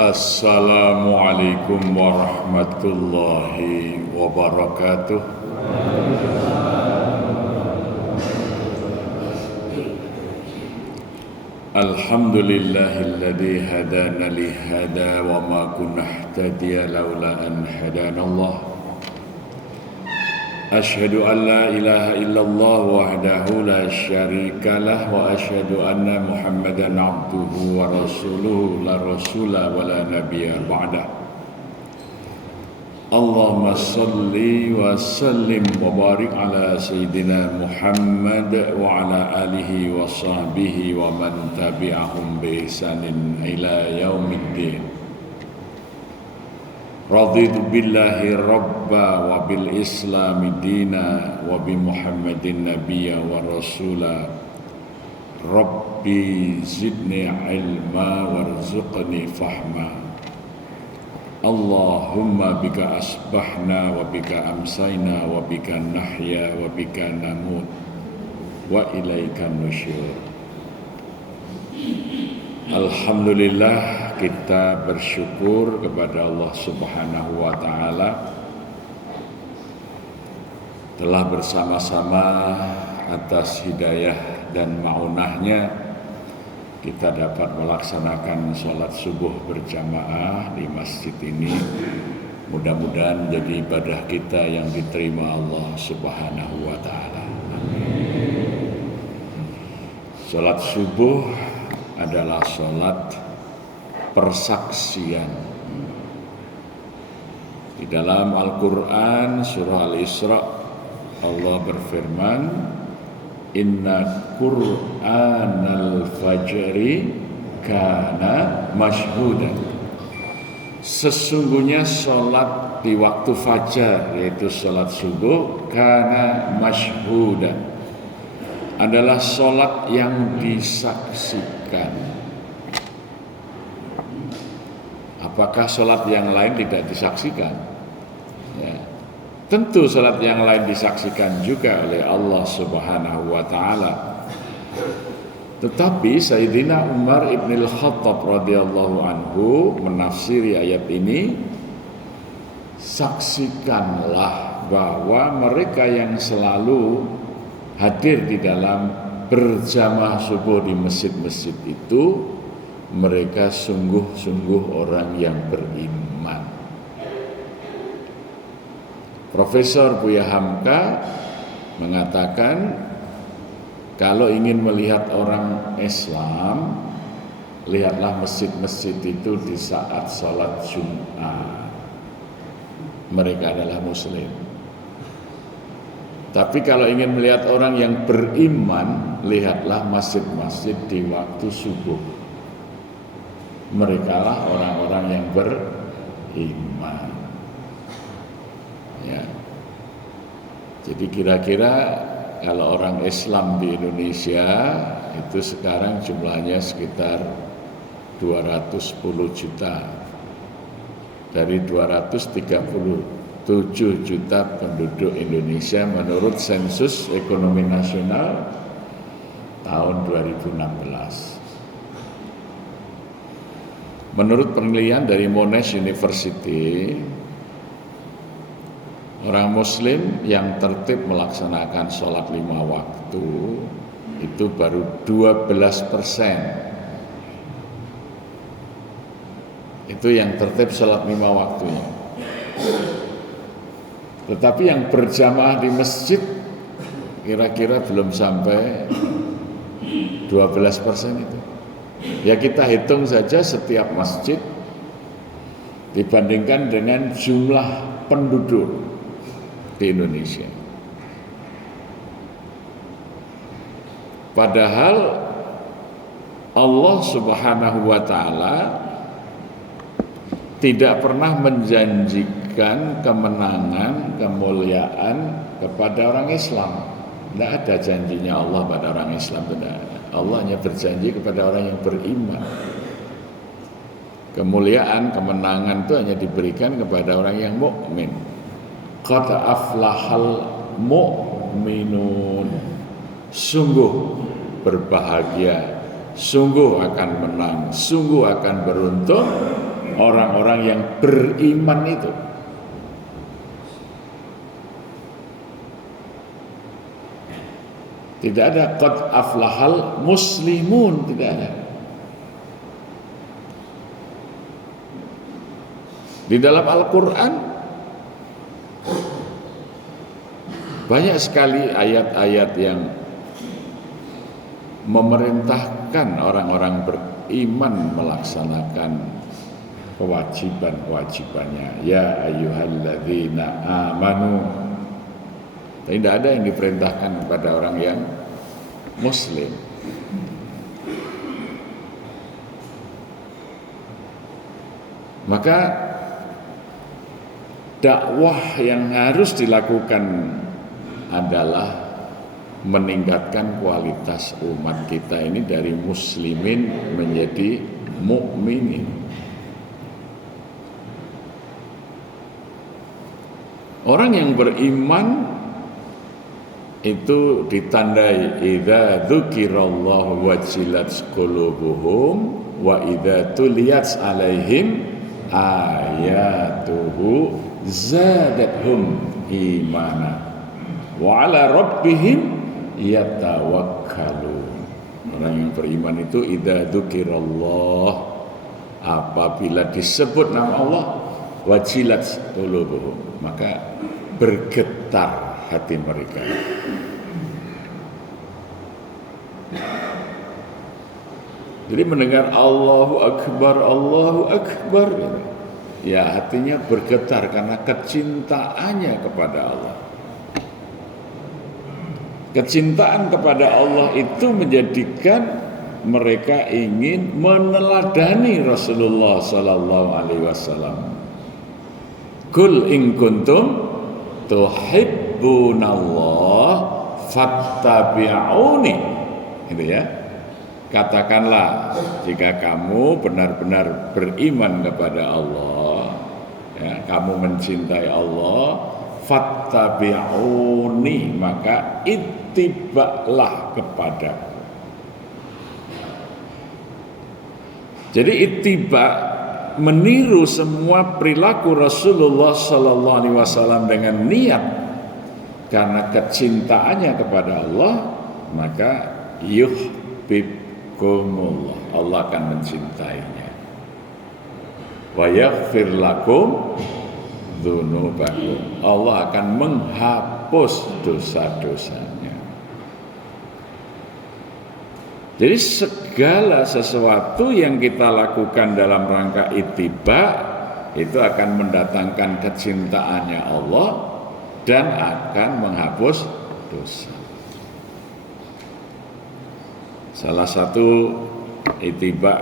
Assalamualaikum warahmatullahi wabarakatuh. Alhamdulillahilladzi hadana li hada wa ma kunna nahtadiya laula an hadanallah. Asyhadu an la ilaha illallah wahdahu la syarikalah wa asyhadu anna Muhammadan abduhu wa rasuluhu la rasula wa la nabiyya ba'dah. Allahumma salli wa sallim wa barik ala sayyidina Muhammad wa ala alihi wa sahbihi wa man tabi'ahum bi ihsanin ila yaumiddin. Raditu billahi rabba wa bil islami dina wa bi Muhammadin nabiyya wa rasula. Rabbi zidni ilma warzuqni fahma. Allahumma bika asbahna wa bika amsayna wa bika nahya wa bika namut wa ilaika nusyur. Alhamdulillah, kita bersyukur kepada Allah Subhanahu wa taala telah bersama-sama atas hidayah dan ma'unahnya kita dapat melaksanakan sholat subuh berjamaah di masjid ini. Mudah-mudahan jadi ibadah kita yang diterima Allah Subhanahu wa ta'ala. Sholat subuh adalah sholat persaksian. Di dalam Al-Quran surah Al-Isra Allah berfirman, Inna Qur'anal fajri kana mashhudan. Sesungguhnya sholat di waktu fajar, yaitu sholat subuh, kana mashhudan, adalah sholat yang disaksikan. Apakah sholat yang lain tidak disaksikan? Ya. Tentu salat yang lain disaksikan juga oleh Allah Subhanahu wa taala. Tetapi Sayyidina Umar ibn al-Khattab radhiyallahu anhu menafsiri ayat ini, saksikanlah bahwa mereka yang selalu hadir di dalam berjamaah subuh di masjid-masjid itu, mereka sungguh-sungguh orang yang beriman. Profesor Buya Hamka mengatakan, kalau ingin melihat orang Islam, lihatlah masjid-masjid itu di saat sholat Jumat. Mereka adalah Muslim. Tapi kalau ingin melihat orang yang beriman, lihatlah masjid-masjid di waktu subuh. Mereka lah orang-orang yang beriman. Ya. Jadi kira-kira kalau orang Islam di Indonesia itu sekarang jumlahnya sekitar 210 juta. Dari 237 juta penduduk Indonesia menurut sensus ekonomi nasional tahun 2016. Menurut penelitian dari Monash University, orang Muslim yang tertib melaksanakan sholat 5 waktu itu baru 12%. Itu yang tertib sholat 5 waktunya. Tetapi yang berjamaah di masjid kira-kira belum sampai 12% itu. Ya kita hitung saja setiap masjid dibandingkan dengan jumlah penduduk di Indonesia. Padahal Allah Subhanahu wa taala tidak pernah menjanjikan kemenangan, kemuliaan kepada orang Islam. Tidak ada janjinya Allah pada orang Islam, tidak ada. Allah hanya berjanji kepada orang yang beriman. Kemuliaan, kemenangan itu hanya diberikan kepada orang yang mukmin. Qad aflahal mu'minun. Sungguh berbahagia, sungguh akan menang, sungguh akan beruntung orang-orang yang beriman itu. Tidak ada qad aflahal muslimun, tidak ada. Di dalam Al-Quran banyak sekali ayat-ayat yang memerintahkan orang-orang beriman melaksanakan kewajiban-kewajibannya. Ya ayyuhalladzina amanu. Tidak ada yang diperintahkan kepada orang yang muslim. Maka dakwah yang harus dilakukan adalah meningkatkan kualitas umat kita ini dari muslimin menjadi mukminin. Orang yang beriman itu ditandai idza dzukirallahu wajilat qulubuhum wa idza tuliyat alaihim ayatuhu zadathum imana wa ala rabbihim yatawakkalun. Orang yang beriman itu idza dzukirallah, apabila disebut nama Allah, wajilat qulubuhum, maka bergetar hati mereka. Jadi mendengar Allahu Akbar, ya hatinya bergetar karena kecintaannya kepada Allah. Kecintaan kepada Allah itu menjadikan mereka ingin meneladani Rasulullah sallallahu alaihi wasallam. Qul in kuntum tuhibbunallah fattabi'uni. Gitu ya. Katakanlah jika kamu benar-benar beriman kepada Allah, ya, kamu mencintai Allah, fattabi'uni, maka ittiba'lah kepadaku. Jadi ittiba' meniru semua perilaku Rasulullah sallallahu alaihi wasallam dengan niat karena kecintaannya kepada Allah, maka yuhibbukumullah, Allah akan mencintainya. Wa yaghfir lakum dzunubakum, Allah akan menghapus dosa-dosanya. Jadi segala sesuatu yang kita lakukan dalam rangka ittiba itu akan mendatangkan kecintaannya Allah dan akan menghapus dosa. Salah satu ittiba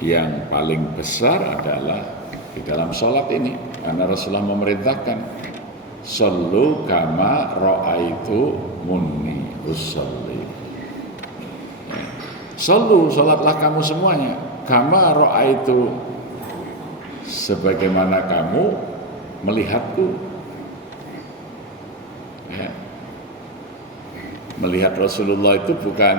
yang paling besar adalah di dalam sholat ini, karena Rasulullah memerintahkan sallu kama ra'aitu munni usolli. Sallu, salatlah kamu semuanya, kama ra'aitu, sebagaimana kamu melihatku. Ya. Melihat Rasulullah itu bukan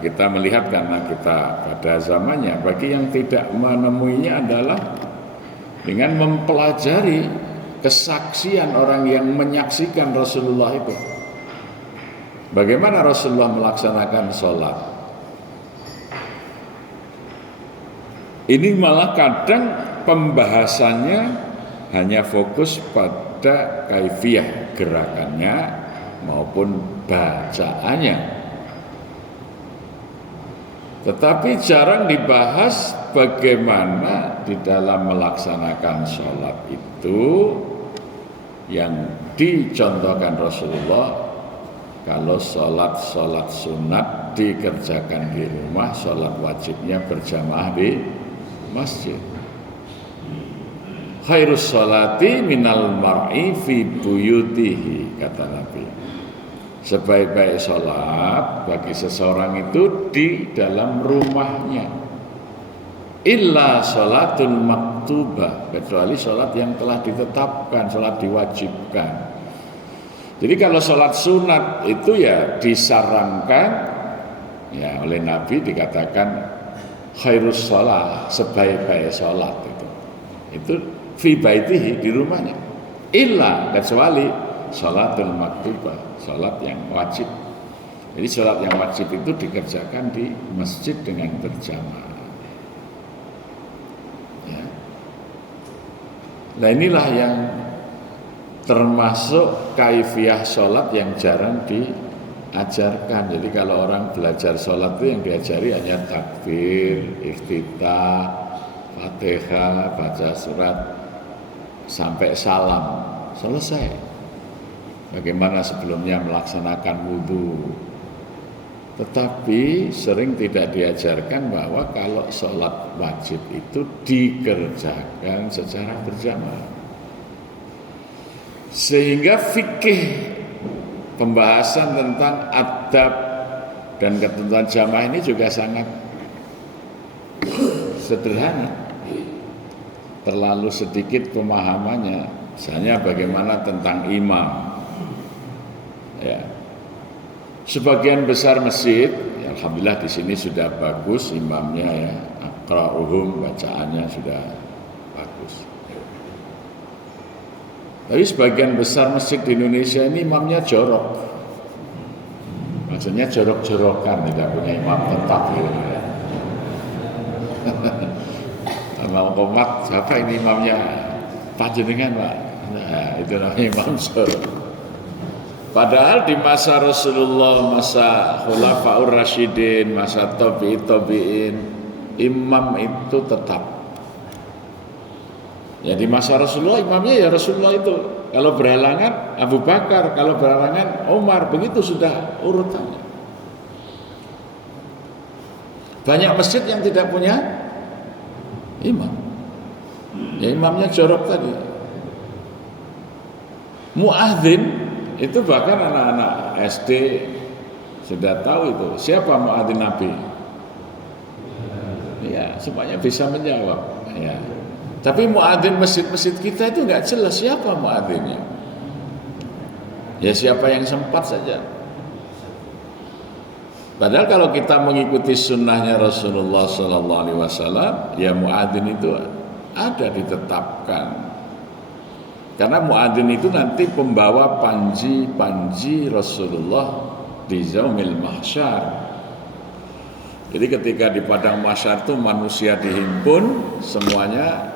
kita melihat karena kita pada zamannya. Bagi yang tidak menemuinya adalah dengan mempelajari kesaksian orang yang menyaksikan Rasulullah itu. Bagaimana Rasulullah melaksanakan sholat. Ini malah kadang pembahasannya hanya fokus pada kaifiyah gerakannya maupun bacaannya. Tetapi jarang dibahas bagaimana di dalam melaksanakan sholat itu yang dicontohkan Rasulullah. Kalau sholat sunat dikerjakan di rumah, sholat wajibnya berjamaah di masjid. Khairus sholati minal mar'i fi buyutihi, kata Nabi. Sebaik-baik sholat bagi seseorang itu di dalam rumahnya. Illa sholatul maktubah, kecuali sholat yang telah ditetapkan, sholat diwajibkan. Jadi kalau sholat sunat itu ya disarankan, ya oleh Nabi dikatakan khairus shalah, sebaik-baik salat itu fi baitihi, di rumahnya, illa, kecuali sholatul maktubah, salat yang wajib. Jadi salat yang wajib itu dikerjakan di masjid dengan berjamaah. Ya. Nah inilah yang termasuk kaifiyah sholat yang jarang diajarkan. Jadi kalau orang belajar sholat itu yang diajari hanya takbir, iftitah, fatihah, baca surat sampai salam, selesai. Bagaimana sebelumnya melaksanakan wudhu. Tetapi sering tidak diajarkan bahwa kalau sholat wajib itu dikerjakan secara berjamaah. Sehingga fikih pembahasan tentang adab dan ketentuan jamaah ini juga sangat sederhana. Terlalu sedikit pemahamannya. Misalnya bagaimana tentang imam. Ya. Sebagian besar masjid, ya alhamdulillah di sini sudah bagus imamnya ya. Aqra'uhum, bacaannya sudah bagus. Tapi sebagian besar masjid di Indonesia ini imamnya jorok. Maksudnya jorok-jorokan, tidak punya imam tetap gitu. Mau komat, siapa ini imamnya? Panjenengan Pak. Nah, itu namanya imam jorok. Padahal di masa Rasulullah, masa Khulafaur Rasyidin, masa Tabi'in, imam itu tetap. Ya di masa Rasulullah imamnya ya Rasulullah itu. Kalau berhalangan Abu Bakar, kalau berhalangan Umar, begitu sudah urutannya. Banyak masjid yang tidak punya imam. Ya imamnya jorok tadi. Muadzin itu bahkan anak-anak SD sudah tahu itu. Siapa muadzin Nabi? Ya, semuanya bisa menjawab. Ya. Tapi muadzin masjid-masjid kita itu nggak jelas siapa muadzinnya. Ya siapa yang sempat saja. Padahal kalau kita mengikuti sunnahnya Rasulullah SAW, ya muadzin itu ada ditetapkan. Karena muadzin itu nanti pembawa panji Rasulullah di Yaumil Mahsyar. Jadi ketika di padang mahsyar itu manusia dihimpun semuanya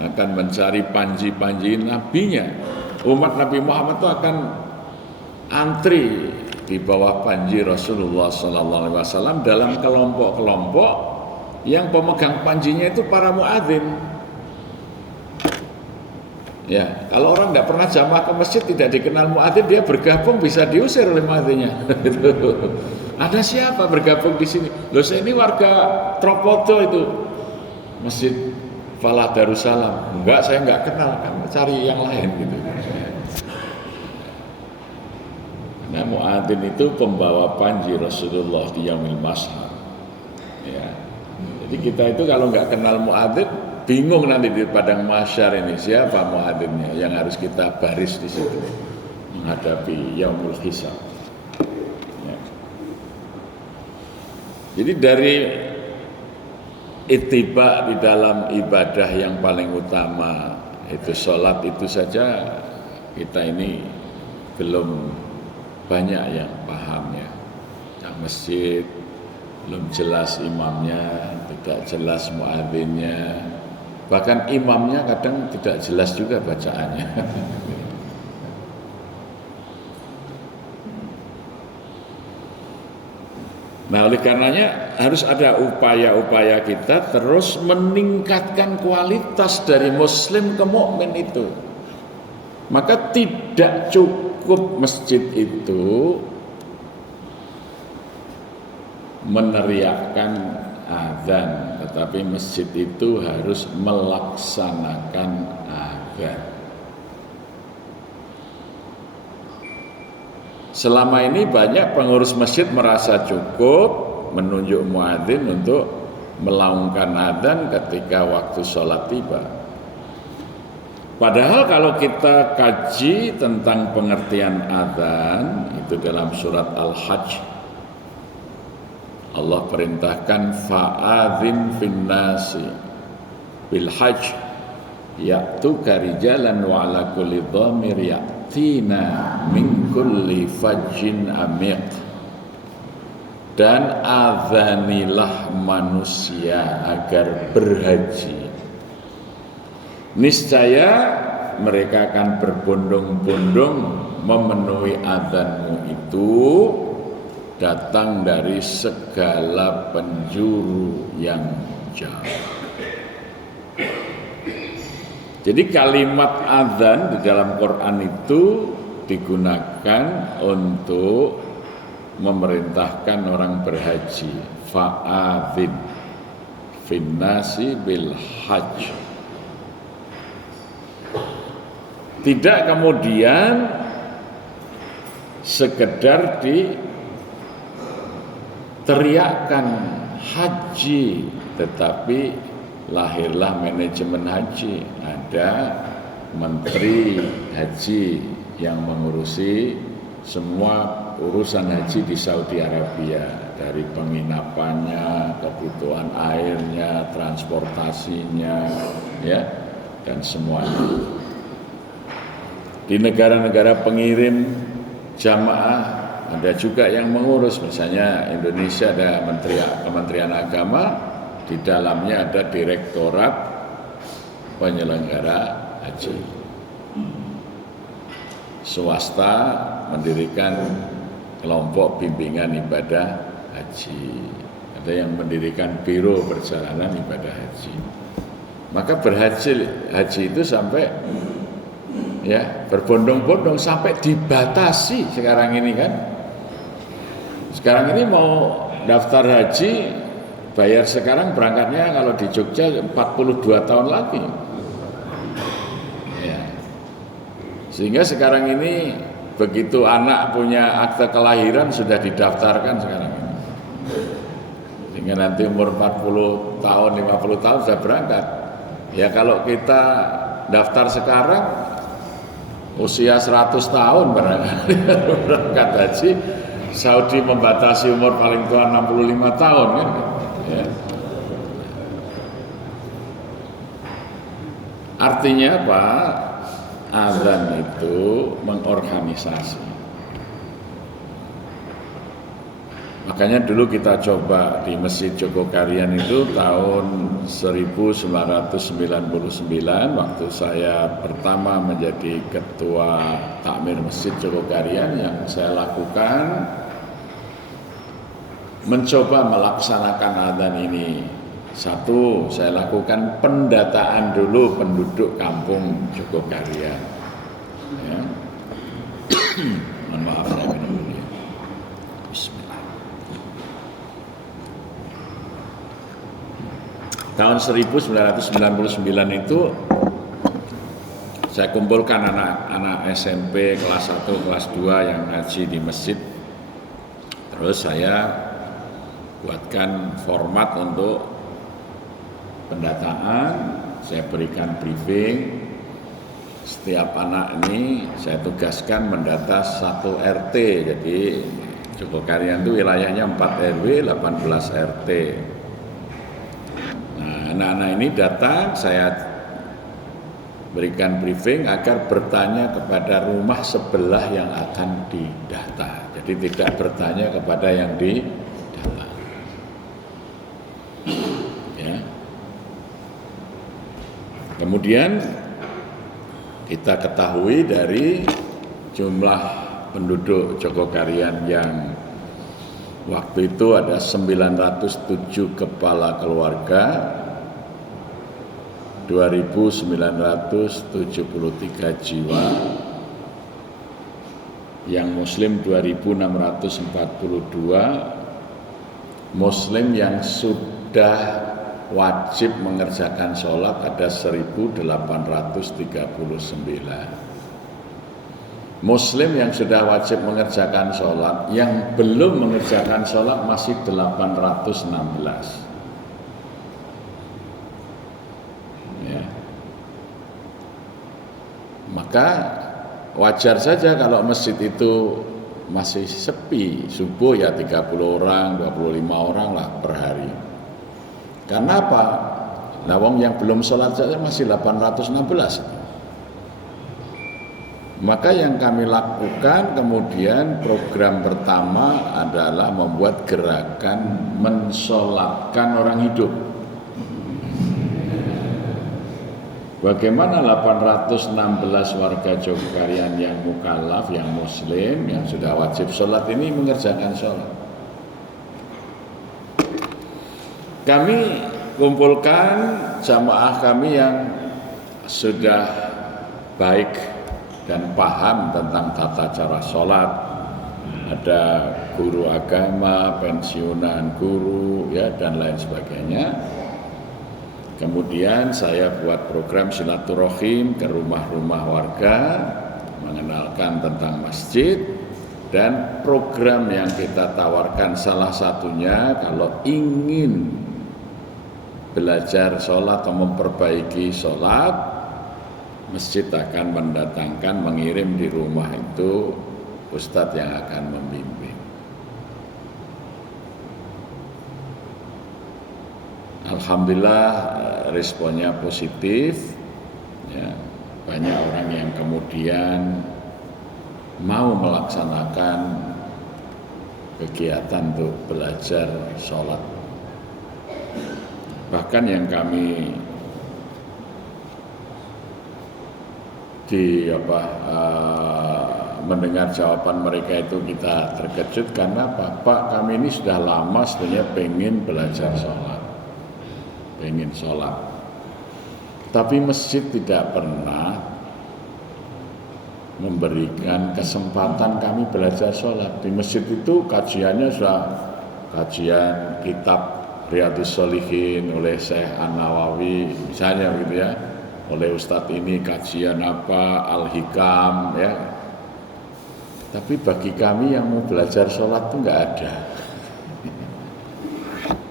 akan mencari panji-panji nabinya. Umat Nabi Muhammad itu akan antri di bawah panji Rasulullah SAW dalam kelompok-kelompok yang pemegang panjinya itu para muadzin. Ya, kalau orang tidak pernah jamaah ke masjid tidak dikenal muadzin, dia bergabung bisa diusir oleh muadzinnya. Ada siapa bergabung di sini? Loh, saya ini warga Tropodo itu, Masjid Falah Darussalam. Enggak, saya enggak kenal, kan cari yang lain gitu. Nah, muadzin itu pembawa panji Rasulullah di Yaumil Mahsyar. Ya. Jadi kita itu kalau enggak kenal muadzin, bingung nanti di padang mahsyar ini siapa muadzinnya yang harus kita baris di situ menghadapi Yaumul Hisab. Ya. Jadi dari ittiba di dalam ibadah yang paling utama itu sholat itu saja kita ini belum banyak yang paham ya. Yang masjid belum jelas imamnya, tidak jelas muadzinnya, bahkan imamnya kadang tidak jelas juga bacaannya. Nah, oleh karenanya harus ada upaya-upaya kita terus meningkatkan kualitas dari muslim ke mukmin itu. Maka tidak cukup masjid itu meneriakkan azan, tetapi masjid itu harus melaksanakan azan. Selama ini banyak pengurus masjid merasa cukup menunjuk muadzin untuk melaungkan adzan ketika waktu sholat tiba. Padahal kalau kita kaji tentang pengertian adzan itu dalam surat Al-Hajj Allah perintahkan fa'adzin finnasi bil hajj ya'tuka rijalan wa ala kulli dhamir ya'tina min kulli fajjin amiq. Dan adzanilah manusia agar berhaji, niscaya mereka akan berbondong-bondong memenuhi adzanmu itu, datang dari segala penjuru yang jauh. Jadi kalimat adzan di dalam Quran itu digunakan untuk memerintahkan orang berhaji. Fa'adzin finnasi bil hajj. Tidak kemudian sekedar diteriakkan haji, tetapi lahirlah manajemen haji. Ada menteri haji yang mengurusi semua urusan haji di Saudi Arabia, dari penginapannya, kebutuhan airnya, transportasinya, ya, dan semuanya. Di negara-negara pengirim jamaah ada juga yang mengurus, misalnya Indonesia ada Kementerian Agama, di dalamnya ada Direktorat Penyelenggara Haji. Swasta mendirikan kelompok bimbingan ibadah haji, ada yang mendirikan biro perjalanan ibadah haji. Maka haji itu sampai ya berbondong-bondong, sampai dibatasi sekarang ini kan. Sekarang ini mau daftar haji, bayar sekarang, berangkatnya kalau di Jogja 42 tahun lagi. Ya. Sehingga sekarang ini begitu anak punya akte kelahiran sudah didaftarkan sekarang ini. Sehingga nanti umur 40 tahun, 50 tahun sudah berangkat. Ya kalau kita daftar sekarang usia 100 tahun berangkat haji. Saudi membatasi umur paling tua 65 tahun kan. Ya. Artinya apa? Azan itu mengorganisasi. Makanya dulu kita coba di Masjid Jogokarian itu tahun 1999 waktu saya pertama menjadi ketua takmir Masjid Jogokarian, yang saya lakukan mencoba melaksanakan azan ini. Satu, saya lakukan pendataan dulu penduduk kampung Jogokarian. Ya. Mohon maaf saya minum dulu ya. Bismillah. Tahun 1999 itu saya kumpulkan anak-anak SMP kelas 1, kelas 2 yang ngaji di masjid. Terus saya buatkan format untuk pendataan, saya berikan briefing. Setiap anak ini saya tugaskan mendata 1 RT. Jadi Jogokarian itu wilayahnya 4 RW, 18 RT. Nah, anak-anak ini datang, saya berikan briefing agar bertanya kepada rumah sebelah yang akan didata. Jadi tidak bertanya kepada yang didata. Ya. Kemudian kita ketahui dari jumlah penduduk Jogokarian yang waktu itu ada 907 kepala keluarga, 2.973 jiwa, yang Muslim 2.642, Muslim yang sudah wajib mengerjakan sholat ada 1.839. Muslim yang sudah wajib mengerjakan sholat, yang belum mengerjakan sholat masih 816. Ya. Maka wajar saja kalau masjid itu masih sepi. Subuh ya 30 orang, 25 orang lah per hari. Karena apa? Nah, wong yang belum sholat saja masih 816. Maka yang kami lakukan kemudian program pertama adalah membuat gerakan mensolatkan orang hidup. Bagaimana 816 warga Jogjarian yang mukallaf, yang muslim, yang sudah wajib sholat ini mengerjakan sholat. Kami kumpulkan jamaah kami yang sudah baik dan paham tentang tata cara sholat. Ada guru agama, pensiunan guru, ya, dan lain sebagainya. Kemudian saya buat program silaturahim ke rumah-rumah warga, mengenalkan tentang masjid, dan program yang kita tawarkan salah satunya kalau ingin belajar sholat atau memperbaiki sholat, masjid akan mendatangkan, mengirim di rumah itu ustadz yang akan membimbing. Alhamdulillah responnya positif, ya, banyak orang yang kemudian mau melaksanakan kegiatan untuk belajar sholat. Bahkan yang kami mendengar jawaban mereka itu kita terkejut karena Pak, kami ini sudah lama sebenarnya pengen belajar sholat. Ingin sholat, tapi masjid tidak pernah memberikan kesempatan kami belajar sholat. Di masjid itu kajiannya sudah kajian kitab Riyadhus Shalihin oleh Syekh An-Nawawi misalnya gitu ya, oleh Ustadz ini kajian apa Al-Hikam ya. Tapi bagi kami yang mau belajar sholat itu nggak ada.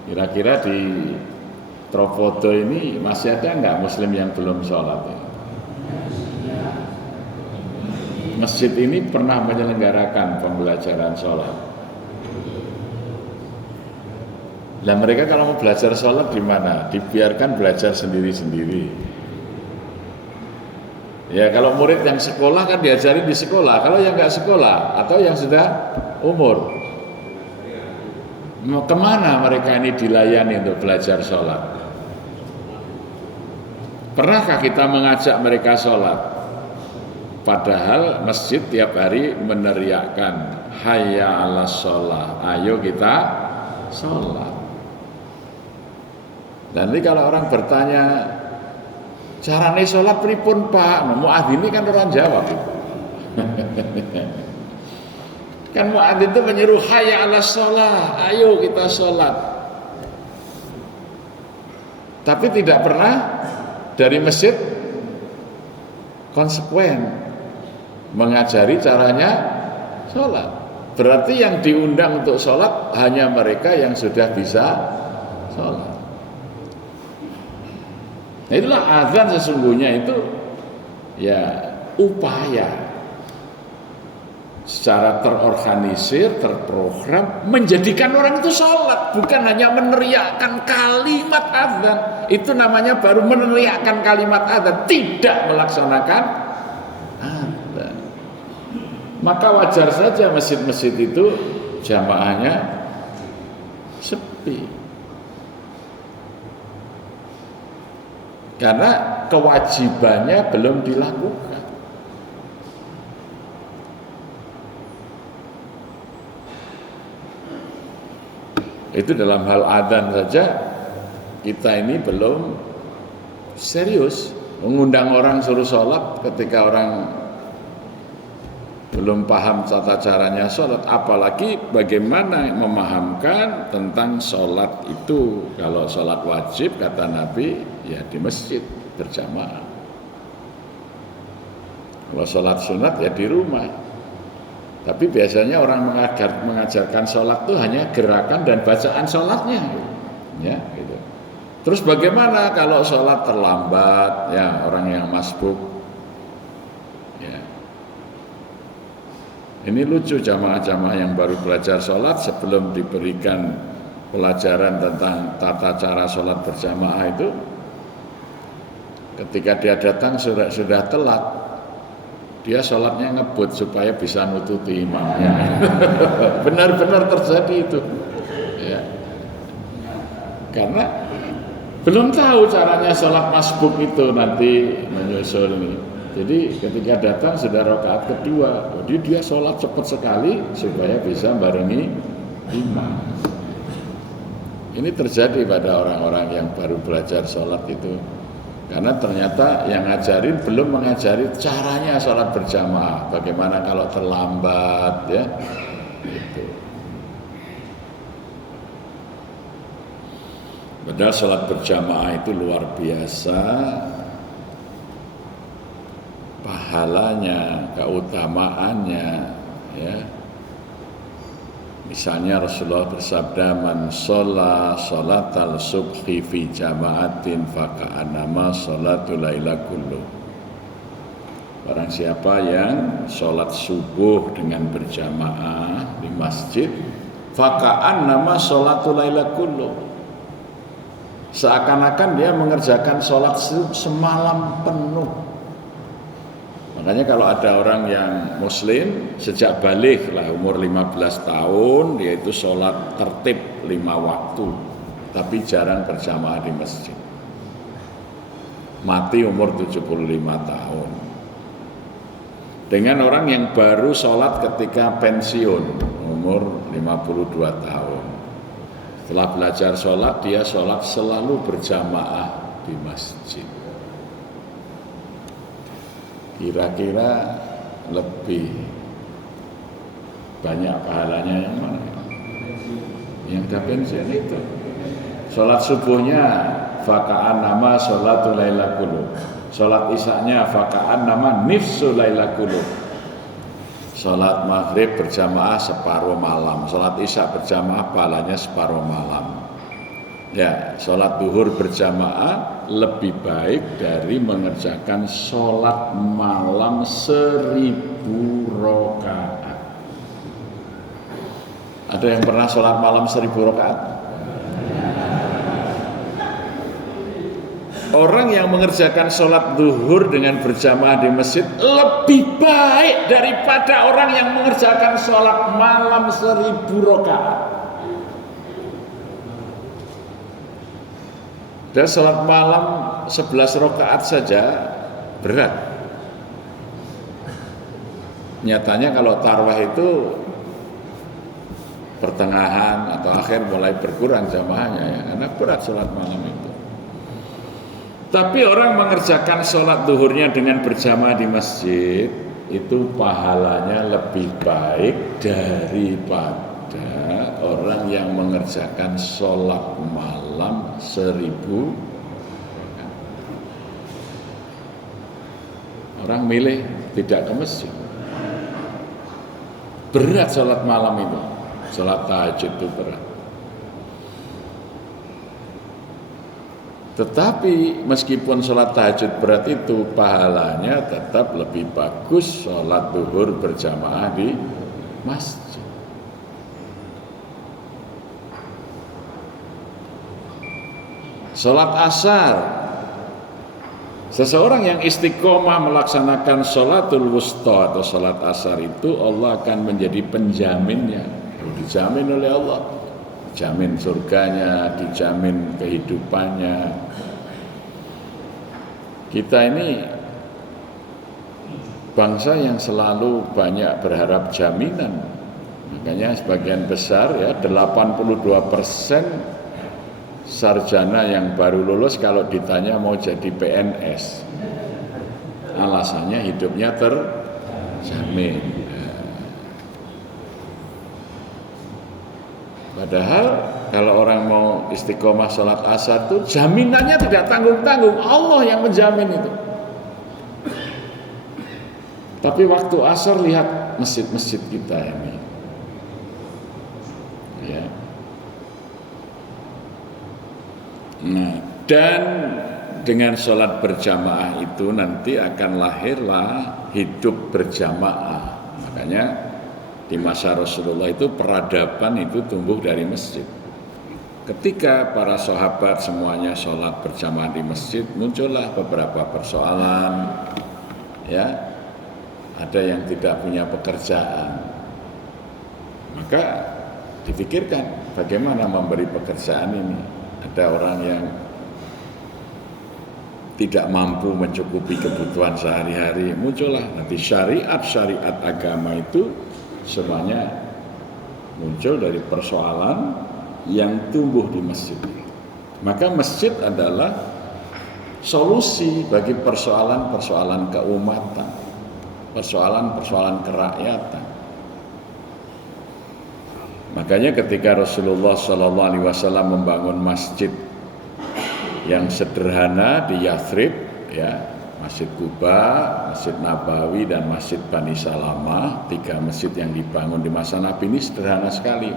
Kira-kira di Tropodo ini masih ada nggak muslim yang belum sholat ya? Masjid ini pernah menyelenggarakan pembelajaran sholat. Nah mereka kalau mau belajar sholat di mana? Dibiarkan belajar sendiri-sendiri. Ya kalau murid yang sekolah kan diajari di sekolah. Kalau yang nggak sekolah atau yang sudah umur, mau kemana mereka ini dilayani untuk belajar sholat? Pernahkah kita mengajak mereka sholat? Padahal masjid tiap hari meneriakkan hayya 'alas sholat, ayo kita sholat. Dan ini kalau orang bertanya carane sholat pripun Pak? Muadzin ini kan orang jawab itu. Kan muadzin itu menyeru hayya 'alas sholat, ayo kita sholat. Tapi tidak pernah dari masjid konsekuen mengajari caranya sholat. Berarti yang diundang untuk sholat hanya mereka yang sudah bisa sholat. Nah, itulah azan sesungguhnya itu ya upaya secara terorganisir, terprogram menjadikan orang itu sholat, bukan hanya meneriakkan kalimat azan. Itu namanya baru meneriakkan kalimat azan, tidak melaksanakan azan. Maka wajar saja masjid-masjid itu jamaahnya sepi, karena kewajibannya belum dilakukan. Itu dalam hal adzan saja kita ini belum serius mengundang orang suruh sholat ketika orang belum paham tata caranya sholat, apalagi bagaimana memahamkan tentang sholat itu. Kalau sholat wajib kata Nabi ya di masjid berjamaah, kalau sholat sunat ya di rumah. Tapi biasanya orang mengajarkan sholat itu hanya gerakan dan bacaan sholatnya, ya, gitu. Terus bagaimana kalau sholat terlambat, ya orang yang masbuk, ya. Ini lucu, jamaah-jamaah yang baru belajar sholat sebelum diberikan pelajaran tentang tata cara sholat berjamaah itu, ketika dia datang sudah telat, dia sholatnya ngebut supaya bisa nututi imamnya. Benar-benar terjadi itu, ya. Karena belum tahu caranya sholat masbuk itu nanti menyusul ini. Jadi ketika datang sudah rakaat kedua, jadi dia sholat cepat sekali supaya bisa barengi imam. Ini terjadi pada orang-orang yang baru belajar sholat itu, karena ternyata yang ngajarin belum mengajari caranya sholat berjamaah. Bagaimana kalau terlambat, ya? Gitu. Padahal sholat berjamaah itu luar biasa. Pahalanya, keutamaannya, ya. Misalnya Rasulullah bersabda, "Man sholla sholatal subhi fi jama'atin faka'annama sholatul laila kullu." Barang siapa yang sholat subuh dengan berjamaah di masjid, faka'annama sholatul laila kullu, seakan-akan dia mengerjakan sholat semalam penuh. Makanya kalau ada orang yang muslim sejak balik lah, umur 15 tahun, dia itu sholat tertib 5 waktu, tapi jarang berjamaah di masjid. Mati umur 75 tahun. Dengan orang yang baru sholat ketika pensiun, umur 52 tahun. Setelah belajar sholat, dia sholat selalu berjamaah di masjid. Kira-kira lebih banyak pahalanya yang mana? Yang udah pensiun itu. Sholat subuhnya faka'an nama sholatul laila kullu. Sholat isya-nya faka'an nama nifsul laila kullu. Sholat maghrib berjamaah separuh malam. Sholat isya berjamaah pahalanya separuh malam. Ya, sholat duhur berjamaah lebih baik dari mengerjakan sholat malam 1000 rakaat. Ada yang pernah sholat malam 1000 rakaat? Orang yang mengerjakan sholat duhur dengan berjamaah di masjid lebih baik daripada orang yang mengerjakan sholat malam 1000 rakaat. Dan sholat malam 11 rakaat saja berat. Nyatanya kalau tarawih itu pertengahan atau akhir mulai berkurang jamaahnya, ya, karena berat sholat malam itu. Tapi orang mengerjakan sholat duhurnya dengan berjamaah di masjid, itu pahalanya lebih baik daripada orang yang mengerjakan sholat malam 1000. Orang milih tidak ke masjid. Berat sholat malam itu, sholat tahajud itu berat. Tetapi meskipun sholat tahajud berat itu, pahalanya tetap lebih bagus sholat duhur berjamaah di masjid. Sholat asar, seseorang yang istiqomah melaksanakan sholatul wusta atau sholat asar itu, Allah akan menjadi penjaminnya. Dijamin oleh Allah, dijamin surganya, dijamin kehidupannya. Kita ini bangsa yang selalu banyak berharap jaminan. Makanya sebagian besar, ya, 82% sarjana yang baru lulus kalau ditanya mau jadi PNS, alasannya hidupnya terjamin. Padahal kalau orang mau istiqomah sholat asar itu jaminannya tidak tanggung-tanggung, Allah yang menjamin itu. Tapi waktu asar lihat masjid-masjid kita ini, ya. Nah, dan dengan sholat berjamaah itu nanti akan lahirlah hidup berjamaah. Makanya di masa Rasulullah itu peradaban itu tumbuh dari masjid. Ketika para sahabat semuanya sholat berjamaah di masjid, muncullah beberapa persoalan, ya, ada yang tidak punya pekerjaan, maka dipikirkan bagaimana memberi pekerjaan ini. Ada orang yang tidak mampu mencukupi kebutuhan sehari-hari, muncullah nanti syariat-syariat agama itu semuanya muncul dari persoalan yang tumbuh di masjid. Maka masjid adalah solusi bagi persoalan-persoalan keumatan, persoalan-persoalan kerakyatan. Makanya ketika Rasulullah SAW membangun masjid yang sederhana di Yathrib, ya, Masjid Quba, Masjid Nabawi, dan Masjid Bani Salamah, 3 masjid yang dibangun di masa Nabi ini sederhana sekali.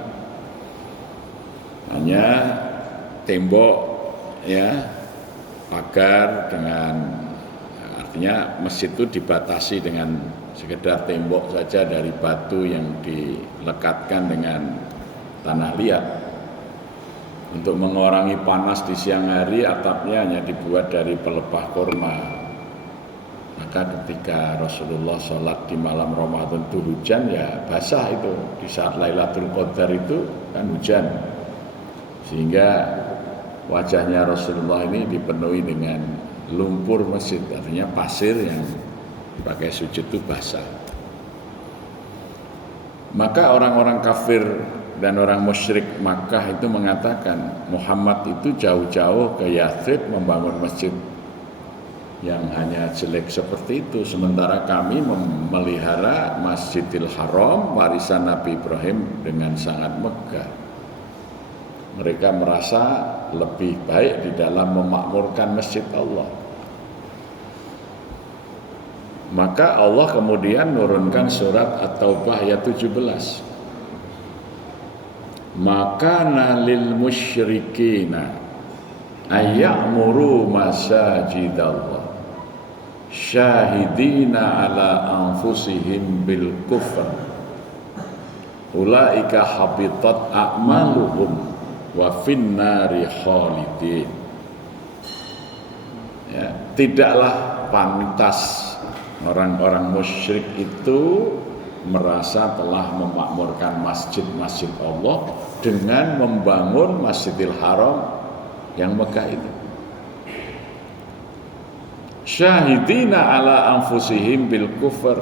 Hanya tembok, ya, pagar dengan, artinya masjid itu dibatasi dengan sekedar tembok saja dari batu yang dilekatkan dengan tanah liat. Untuk mengurangi panas di siang hari, atapnya hanya dibuat dari pelepah kurma. Maka ketika Rasulullah sholat di malam Ramadan itu hujan, ya basah itu. Di saat Lailatul Qadar itu kan hujan, sehingga wajahnya Rasulullah ini dipenuhi dengan lumpur masjid, artinya pasir yang dipakai sujud itu basah. Maka orang-orang kafir dan orang musyrik Makkah itu mengatakan Muhammad itu jauh-jauh ke Yathrib membangun masjid yang hanya jelek seperti itu, sementara kami memelihara Masjidil Haram, warisan Nabi Ibrahim, dengan sangat megah. Mereka merasa lebih baik di dalam memakmurkan masjid Allah. Maka Allah kemudian menurunkan surat At-Taubah ayat 17. Maka lil musyrikina ayya'muru masajidallah syahidina ala anfusihim bil kufr ulaika habitat a'maluhum wa finnari khalidin. Ya, tidaklah pantas orang-orang musyrik itu merasa telah memakmurkan masjid-masjid Allah dengan membangun Masjidil Haram yang megah itu. Syahidina ala anfusihim bil kufr,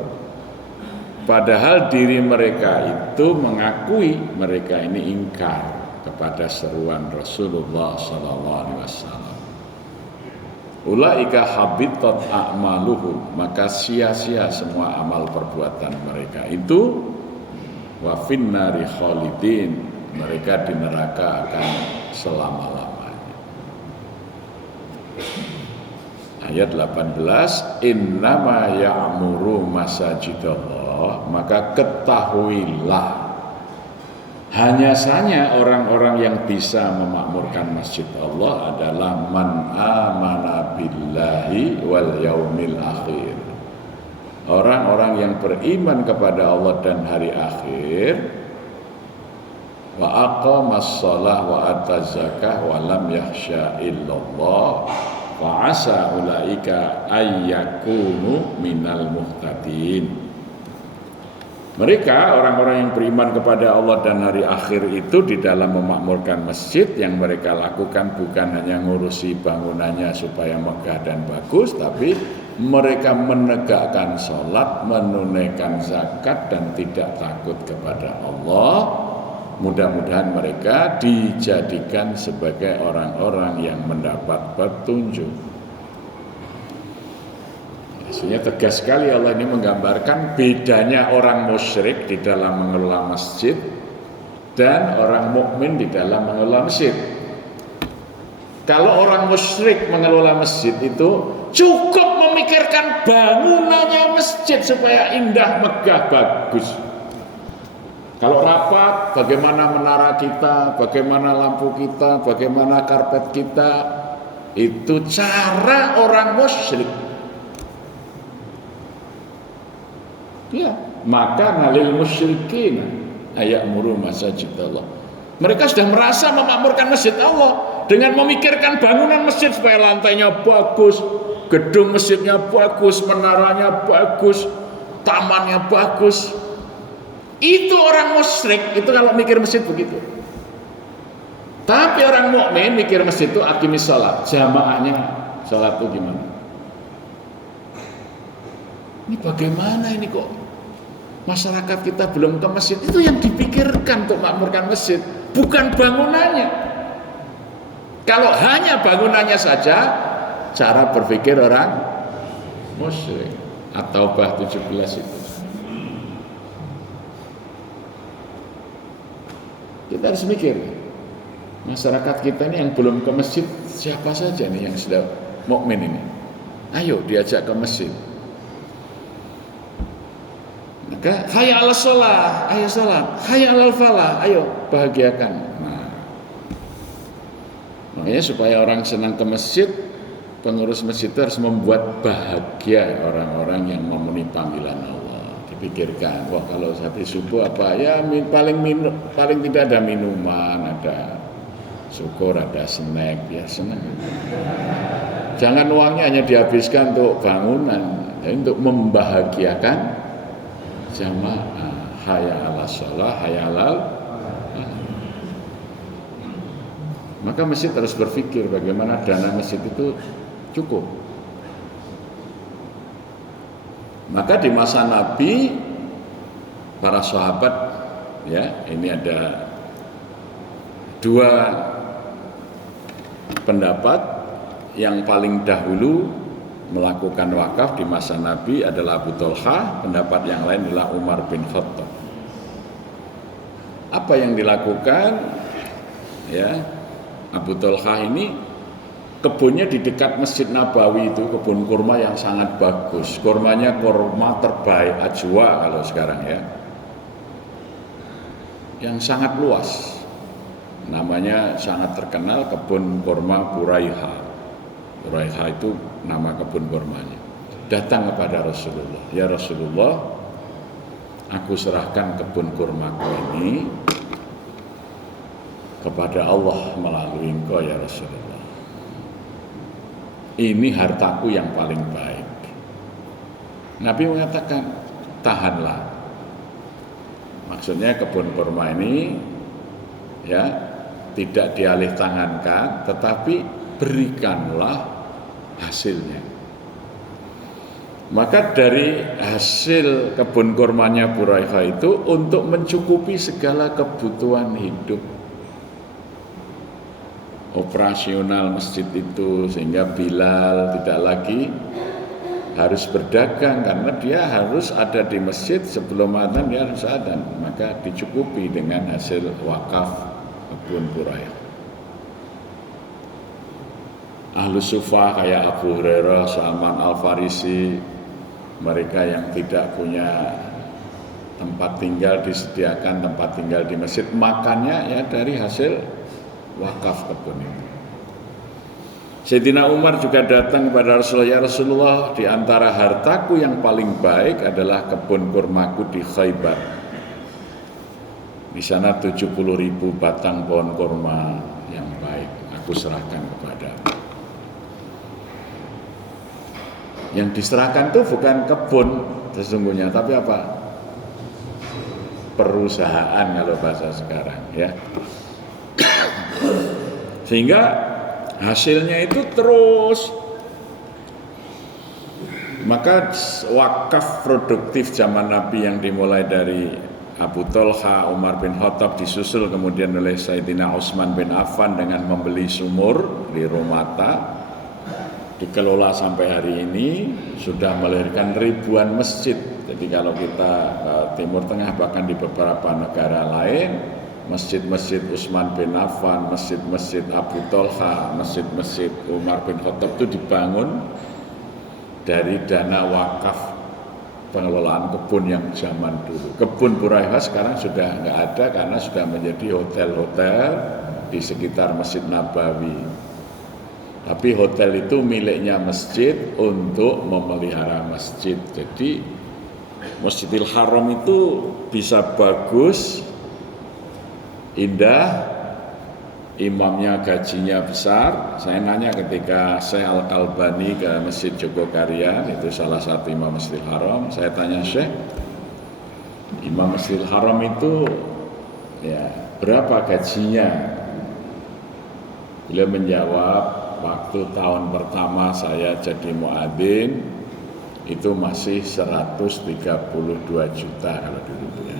padahal diri mereka itu mengakui mereka ini ingkar kepada seruan Rasulullah SAW. Ulaika habitat a'maluhum, maka sia-sia semua amal perbuatan mereka itu. Wa finnari khalidin, mereka di neraka akan selama-lamanya. Ayat 18, innama ya'muru masajidallah, maka ketahuilah, hanya saja orang-orang yang bisa memakmurkan masjid Allah adalah man amana billahi wal yaumil akhir. Orang-orang yang beriman kepada Allah dan hari akhir, wa aqamas shalah wa ataz zakah wa lam yakhsha illallah wa asa ulaika ayyakunu minal muhtadin. Mereka orang-orang yang beriman kepada Allah dan hari akhir itu di dalam memakmurkan masjid, yang mereka lakukan bukan hanya ngurusi bangunannya supaya megah dan bagus, tapi mereka menegakkan sholat, menunaikan zakat, dan tidak takut kepada Allah. Mudah-mudahan mereka dijadikan sebagai orang-orang yang mendapat petunjuk. Maksudnya tegas sekali Allah ini menggambarkan bedanya orang musyrik di dalam mengelola masjid dan orang mukmin di dalam mengelola masjid. Kalau orang musyrik mengelola masjid itu cukup memikirkan bangunannya masjid supaya indah, megah, bagus. Kalau rapat, bagaimana menara kita, bagaimana lampu kita, bagaimana karpet kita, itu cara orang musyrik. Ya, maka nalil musyrikin ayamuru masajid Allah. Mereka sudah merasa memakmurkan masjid Allah dengan memikirkan bangunan masjid supaya lantainya bagus, gedung masjidnya bagus, menaranya bagus, tamannya bagus. Itu orang musyrik itu kalau mikir masjid begitu. Tapi orang mukmin mikir masjid itu aqimis shalah, jamaahnya salat itu gimana? Ini bagaimana ini kok masyarakat kita belum ke masjid? Itu yang dipikirkan untuk makmurkan masjid, bukan bangunannya. Kalau hanya bangunannya saja, cara berpikir orang musyrik. At-Taubah 17 itu. Kita harus mikir, masyarakat kita ini yang belum ke masjid siapa saja nih yang sudah mukmin ini? Ayo diajak ke masjid. Maka hayya 'alas shalah, ayo salat, hayya 'alal falah, ayo bahagiakan. Nah, makanya supaya orang senang ke masjid, pengurus masjid itu harus membuat bahagia orang-orang yang memenuhi panggilan Allah. Dipikirkan, wah kalau habis subuh apa ya, paling tidak ada minuman, ada syukur, ada snack, ya senang. Jangan uangnya hanya dihabiskan untuk bangunan, tapi untuk membahagiakan jamaah. Hayya 'alas shalah, hayya 'alal. Maka masjid harus berpikir bagaimana dana masjid itu cukup. Maka di masa Nabi, para sahabat, ya, ini ada dua pendapat. Yang paling dahulu melakukan wakaf di masa Nabi adalah Abu Thalha, pendapat yang lain adalah Umar bin Khattab. Apa yang dilakukan? Ya, Abu Thalha ini kebunnya di dekat Masjid Nabawi itu kebun kurma yang sangat bagus. Kurmanya kurma terbaik Ajwa kalau sekarang ya. Yang sangat luas. Namanya sangat terkenal kebun kurma Buraiha. Buraiha itu nama kebun kurmanya. Datang kepada Rasulullah. Ya Rasulullah, aku serahkan kebun kurmaku ini kepada Allah melalui engkau ya Rasulullah. Ini hartaku yang paling baik. Nabi mengatakan, tahanlah. Maksudnya kebun kurma ini ya tidak dialih tangankan, tetapi berikanlah hasilnya. Maka dari hasil kebun kurmanya Buraiha itu untuk mencukupi segala kebutuhan hidup operasional masjid itu, sehingga Bilal tidak lagi harus berdagang karena dia harus ada di masjid sebelum adzan, dia harus adzan, maka dicukupi dengan hasil wakaf kebun Buraiha. Ahlus Sufah kayak Abu Hurairah, Salman Al-Farisi, mereka yang tidak punya tempat tinggal disediakan tempat tinggal di masjid, makannya ya dari hasil wakaf kebun itu. Sayyidina Umar juga datang kepada Rasulullah, ya Rasulullah, di antara hartaku yang paling baik adalah kebun kurmaku di Khaybar. Di sana 70.000 batang pohon kurma yang baik, aku serahkan kepadamu. Yang diserahkan itu bukan kebun sesungguhnya, tapi apa? Perusahaan kalau bahasa sekarang, ya. Sehingga hasilnya itu terus. Maka wakaf produktif zaman Nabi yang dimulai dari Abu Thalha, Umar bin Khattab, disusul kemudian oleh Sayyidina Utsman bin Affan dengan membeli sumur di Rumata, dikelola sampai hari ini, sudah melahirkan ribuan masjid. Jadi kalau kita Timur Tengah, bahkan di beberapa negara lain, masjid-masjid Utsman bin Affan, masjid-masjid Abu Thalha, masjid-masjid Umar bin Khattab itu dibangun dari dana wakaf pengelolaan kebun yang zaman dulu. Kebun Buraiha sekarang sudah nggak ada karena sudah menjadi hotel-hotel di sekitar Masjid Nabawi. Tapi hotel itu miliknya masjid untuk memelihara masjid. Jadi Masjidil Haram itu bisa bagus, indah, imamnya gajinya besar. Saya nanya ketika Syekh Al-Kalbani ke Masjid Jogokarian, itu salah satu imam Masjidil Haram, saya tanya Syekh, imam Masjidil Haram itu ya berapa gajinya? Beliau menjawab, waktu tahun pertama saya jadi muadzin itu masih 132 juta kalau dulu ya.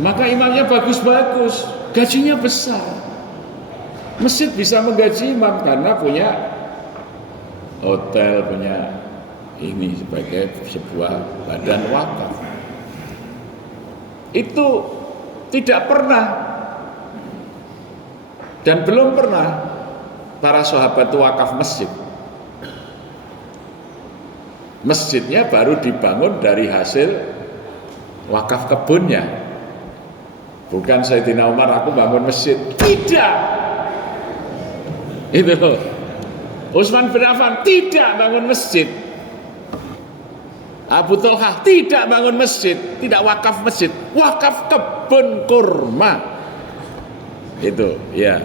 Maka imamnya bagus-bagus, gajinya besar. Masjid bisa menggaji imam karena punya hotel, punya ini sebagai sebuah badan wakaf. Itu tidak pernah dan belum pernah para sahabat wakaf masjid. Masjidnya baru dibangun dari hasil wakaf kebunnya. Bukan Sayyidina Umar, aku bangun masjid. Tidak. Itu loh. Utsman bin Affan tidak bangun masjid. Abu Thalhah tidak bangun masjid, tidak wakaf masjid, wakaf kebun kurma. Itu, ya.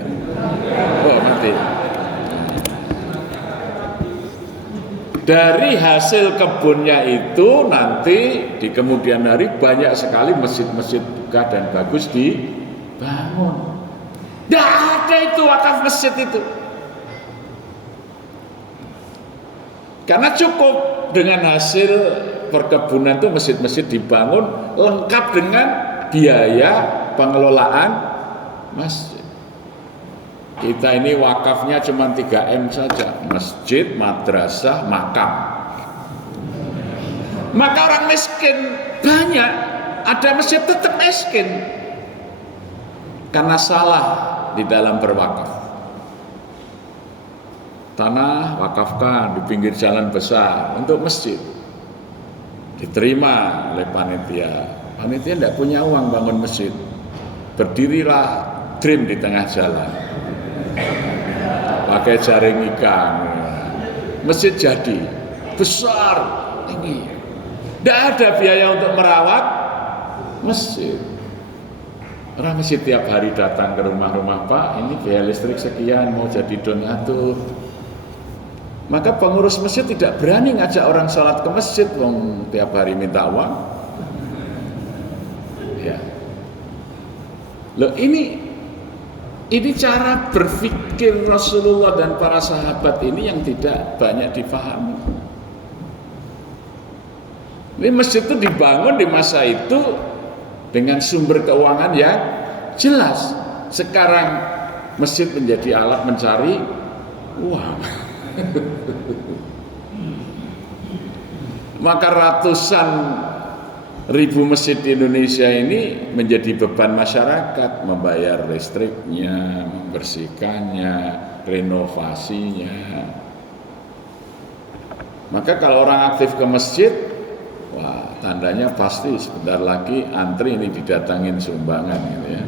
Oh, mati. Dari hasil kebunnya itu nanti di kemudian hari banyak sekali masjid-masjid buka dan bagus dibangun. Tidak ada itu wakaf masjid itu. Karena cukup dengan hasil perkebunan itu masjid-masjid dibangun lengkap dengan biaya pengelolaan masjid. Kita ini wakafnya cuma 3M saja, masjid, madrasah, makam. Maka orang miskin banyak, ada masjid tetap miskin karena salah di dalam berwakaf. Tanah wakafkan di pinggir jalan besar untuk masjid, diterima oleh panitia. Panitia tidak punya uang bangun masjid, berdirilah Dream di tengah jalan, pakai jaring ikan, masjid jadi besar ini. Tidak ada biaya untuk merawat masjid. Orang masjid tiap hari datang ke rumah-rumah, Pak, ini biaya listrik sekian, mau jadi donatur. Maka pengurus masjid tidak berani ngajak orang sholat ke masjid, wong tiap hari minta uang. Ya, loh ini cara berpikir Rasulullah dan para sahabat ini yang tidak banyak dipahami. Ini masjid itu dibangun di masa itu dengan sumber keuangan yang jelas. Sekarang masjid menjadi alat mencari uang. Maka ratusan ribu masjid di Indonesia ini menjadi beban masyarakat, membayar listriknya, membersihkannya, renovasinya. Maka kalau orang aktif ke masjid, wah, tandanya pasti sebentar lagi antri ini didatangin sumbangan gitu ya.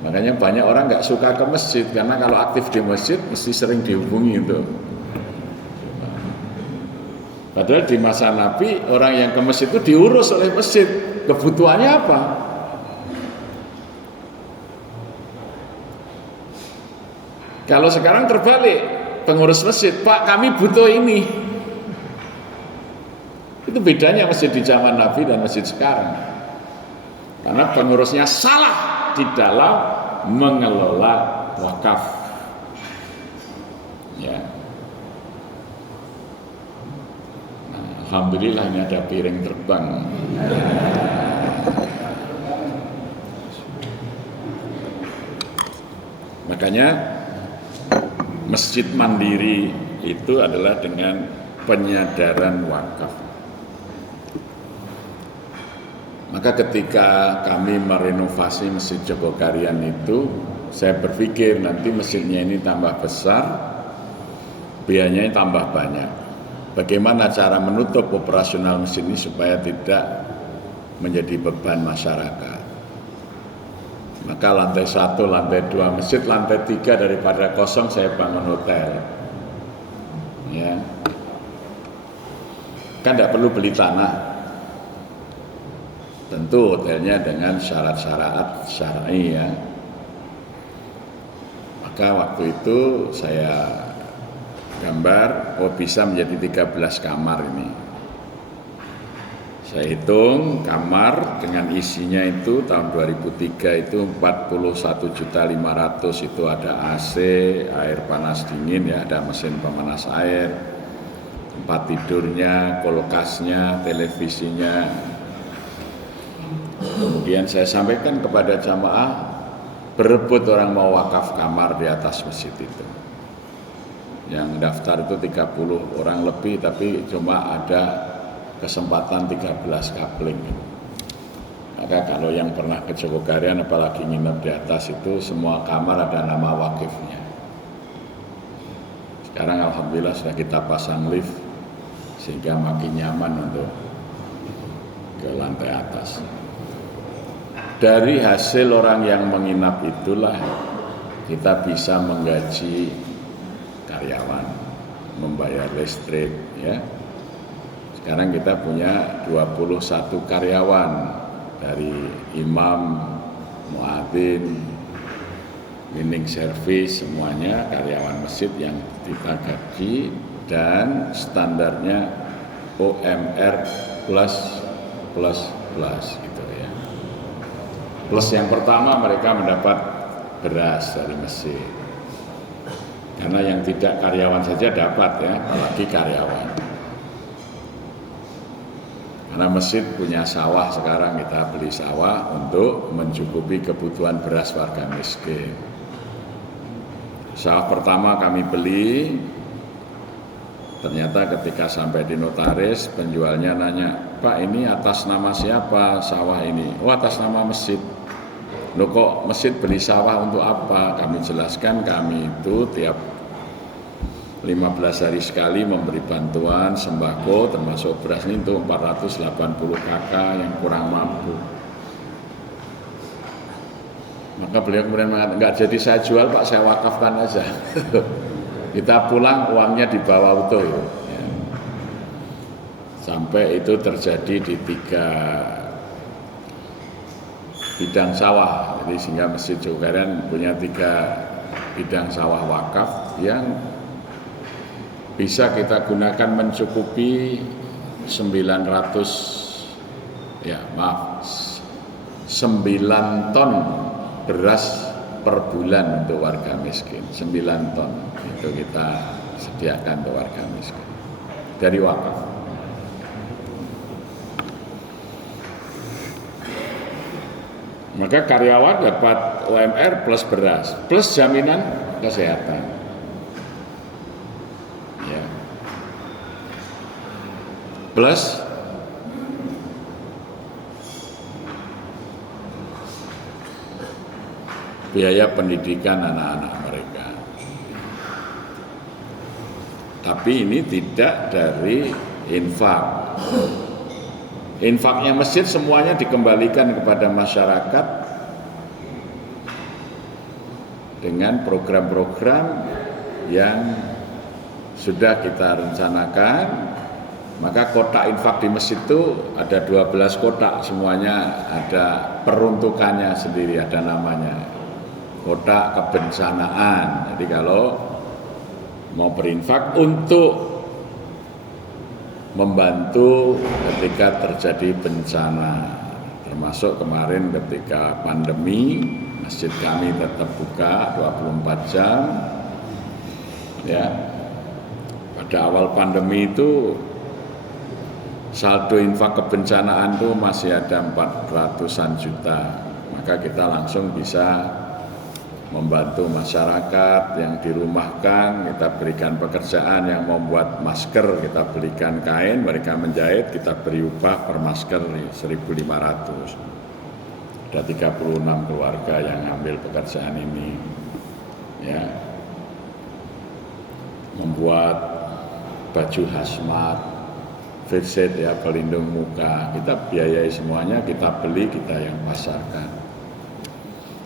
Makanya banyak orang nggak suka ke masjid karena kalau aktif di masjid mesti sering dihubungi itu. Padahal di masa Nabi orang yang ke masjid itu diurus oleh masjid. Kebutuhannya apa? Kalau sekarang terbalik, pengurus masjid, Pak kami butuh ini. Itu bedanya masjid di zaman Nabi dan masjid sekarang. Karena pengurusnya salah di dalam mengelola wakaf. Ya. Alhamdulillah ini ada piring terbang. Makanya masjid mandiri itu adalah dengan penyadaran wakaf. Maka ketika kami merenovasi Masjid Jogokarian itu, saya berpikir nanti masjidnya ini tambah besar, biayanya tambah banyak. Bagaimana cara menutup operasional masjid ini supaya tidak menjadi beban masyarakat. Maka lantai 1, lantai 2 masjid, lantai 3 daripada kosong saya bangun hotel. Ya. kan tidak perlu beli tanah. Tentu hotelnya dengan syarat-syarat syar'i ya. Maka waktu itu saya gambar, bisa menjadi 13 kamar ini. Saya hitung kamar dengan isinya itu tahun 2003 itu 41.500.000, itu ada AC, air panas dingin ya, ada mesin pemanas air, tempat tidurnya, kulkasnya, televisinya. Kemudian saya sampaikan kepada jamaah, berebut orang mau wakaf kamar di atas masjid itu. Yang daftar itu 30 orang lebih, tapi cuma ada kesempatan 13 kapling. Maka kalau yang pernah ke Jogokarian apalagi nginep di atas itu, semua kamar ada nama wakifnya. Sekarang alhamdulillah sudah kita pasang lift sehingga makin nyaman untuk ke lantai atas. Dari hasil orang yang menginap itulah kita bisa menggaji karyawan, membayar listrik ya. Sekarang kita punya 21 karyawan, dari imam, muadzin, cleaning service, semuanya karyawan masjid yang kita gaji, dan standarnya OMR plus gitu ya. Plus yang pertama, mereka mendapat beras dari masjid. Karena yang tidak karyawan saja dapat ya, apalagi karyawan. Karena masjid punya sawah, sekarang kita beli sawah untuk mencukupi kebutuhan beras warga miskin. Sawah pertama kami beli, ternyata ketika sampai di notaris, penjualnya nanya, "Pak, ini atas nama siapa sawah ini?" "Oh, atas nama masjid." "Loh, kok masjid beli sawah untuk apa?" Kami jelaskan, kami itu tiap 15 hari sekali memberi bantuan sembako termasuk beras ini untuk 480 kakak yang kurang mampu. Maka beliau kemudian mengatakan, "Enggak jadi saya jual Pak, saya wakafkan aja." Kita pulang uangnya dibawa utuh ya. Sampai itu terjadi di 3 bidang sawah. Jadi sehingga Masjid Jogokarian punya 3 bidang sawah wakaf yang bisa kita gunakan mencukupi 9 ton beras per bulan untuk warga miskin. 9 ton itu kita sediakan untuk warga miskin dari wakaf. Maka karyawan dapat UMR plus beras, plus jaminan kesehatan. Ya. Plus biaya pendidikan anak-anak mereka. Tapi ini tidak dari infak. Infaknya masjid semuanya dikembalikan kepada masyarakat dengan program-program yang sudah kita rencanakan. Maka kotak infak di masjid itu ada 12 kotak, semuanya ada peruntukannya sendiri, ada namanya. Kotak kebencanaan. Jadi kalau mau berinfak untuk membantu ketika terjadi bencana, termasuk kemarin ketika pandemi, masjid kami tetap buka 24 jam. Ya. Pada awal pandemi itu saldo infak kebencanaan itu masih ada 400-an juta. Maka kita langsung bisa membantu masyarakat yang dirumahkan, kita berikan pekerjaan, yang membuat masker kita belikan kain, mereka menjahit, kita beri upah per masker 1.500. Ada 36 keluarga yang ambil pekerjaan ini. Ya. Membuat baju hazmat, face shield ya, pelindung muka, kita biayai semuanya, kita beli, kita yang pasarkan.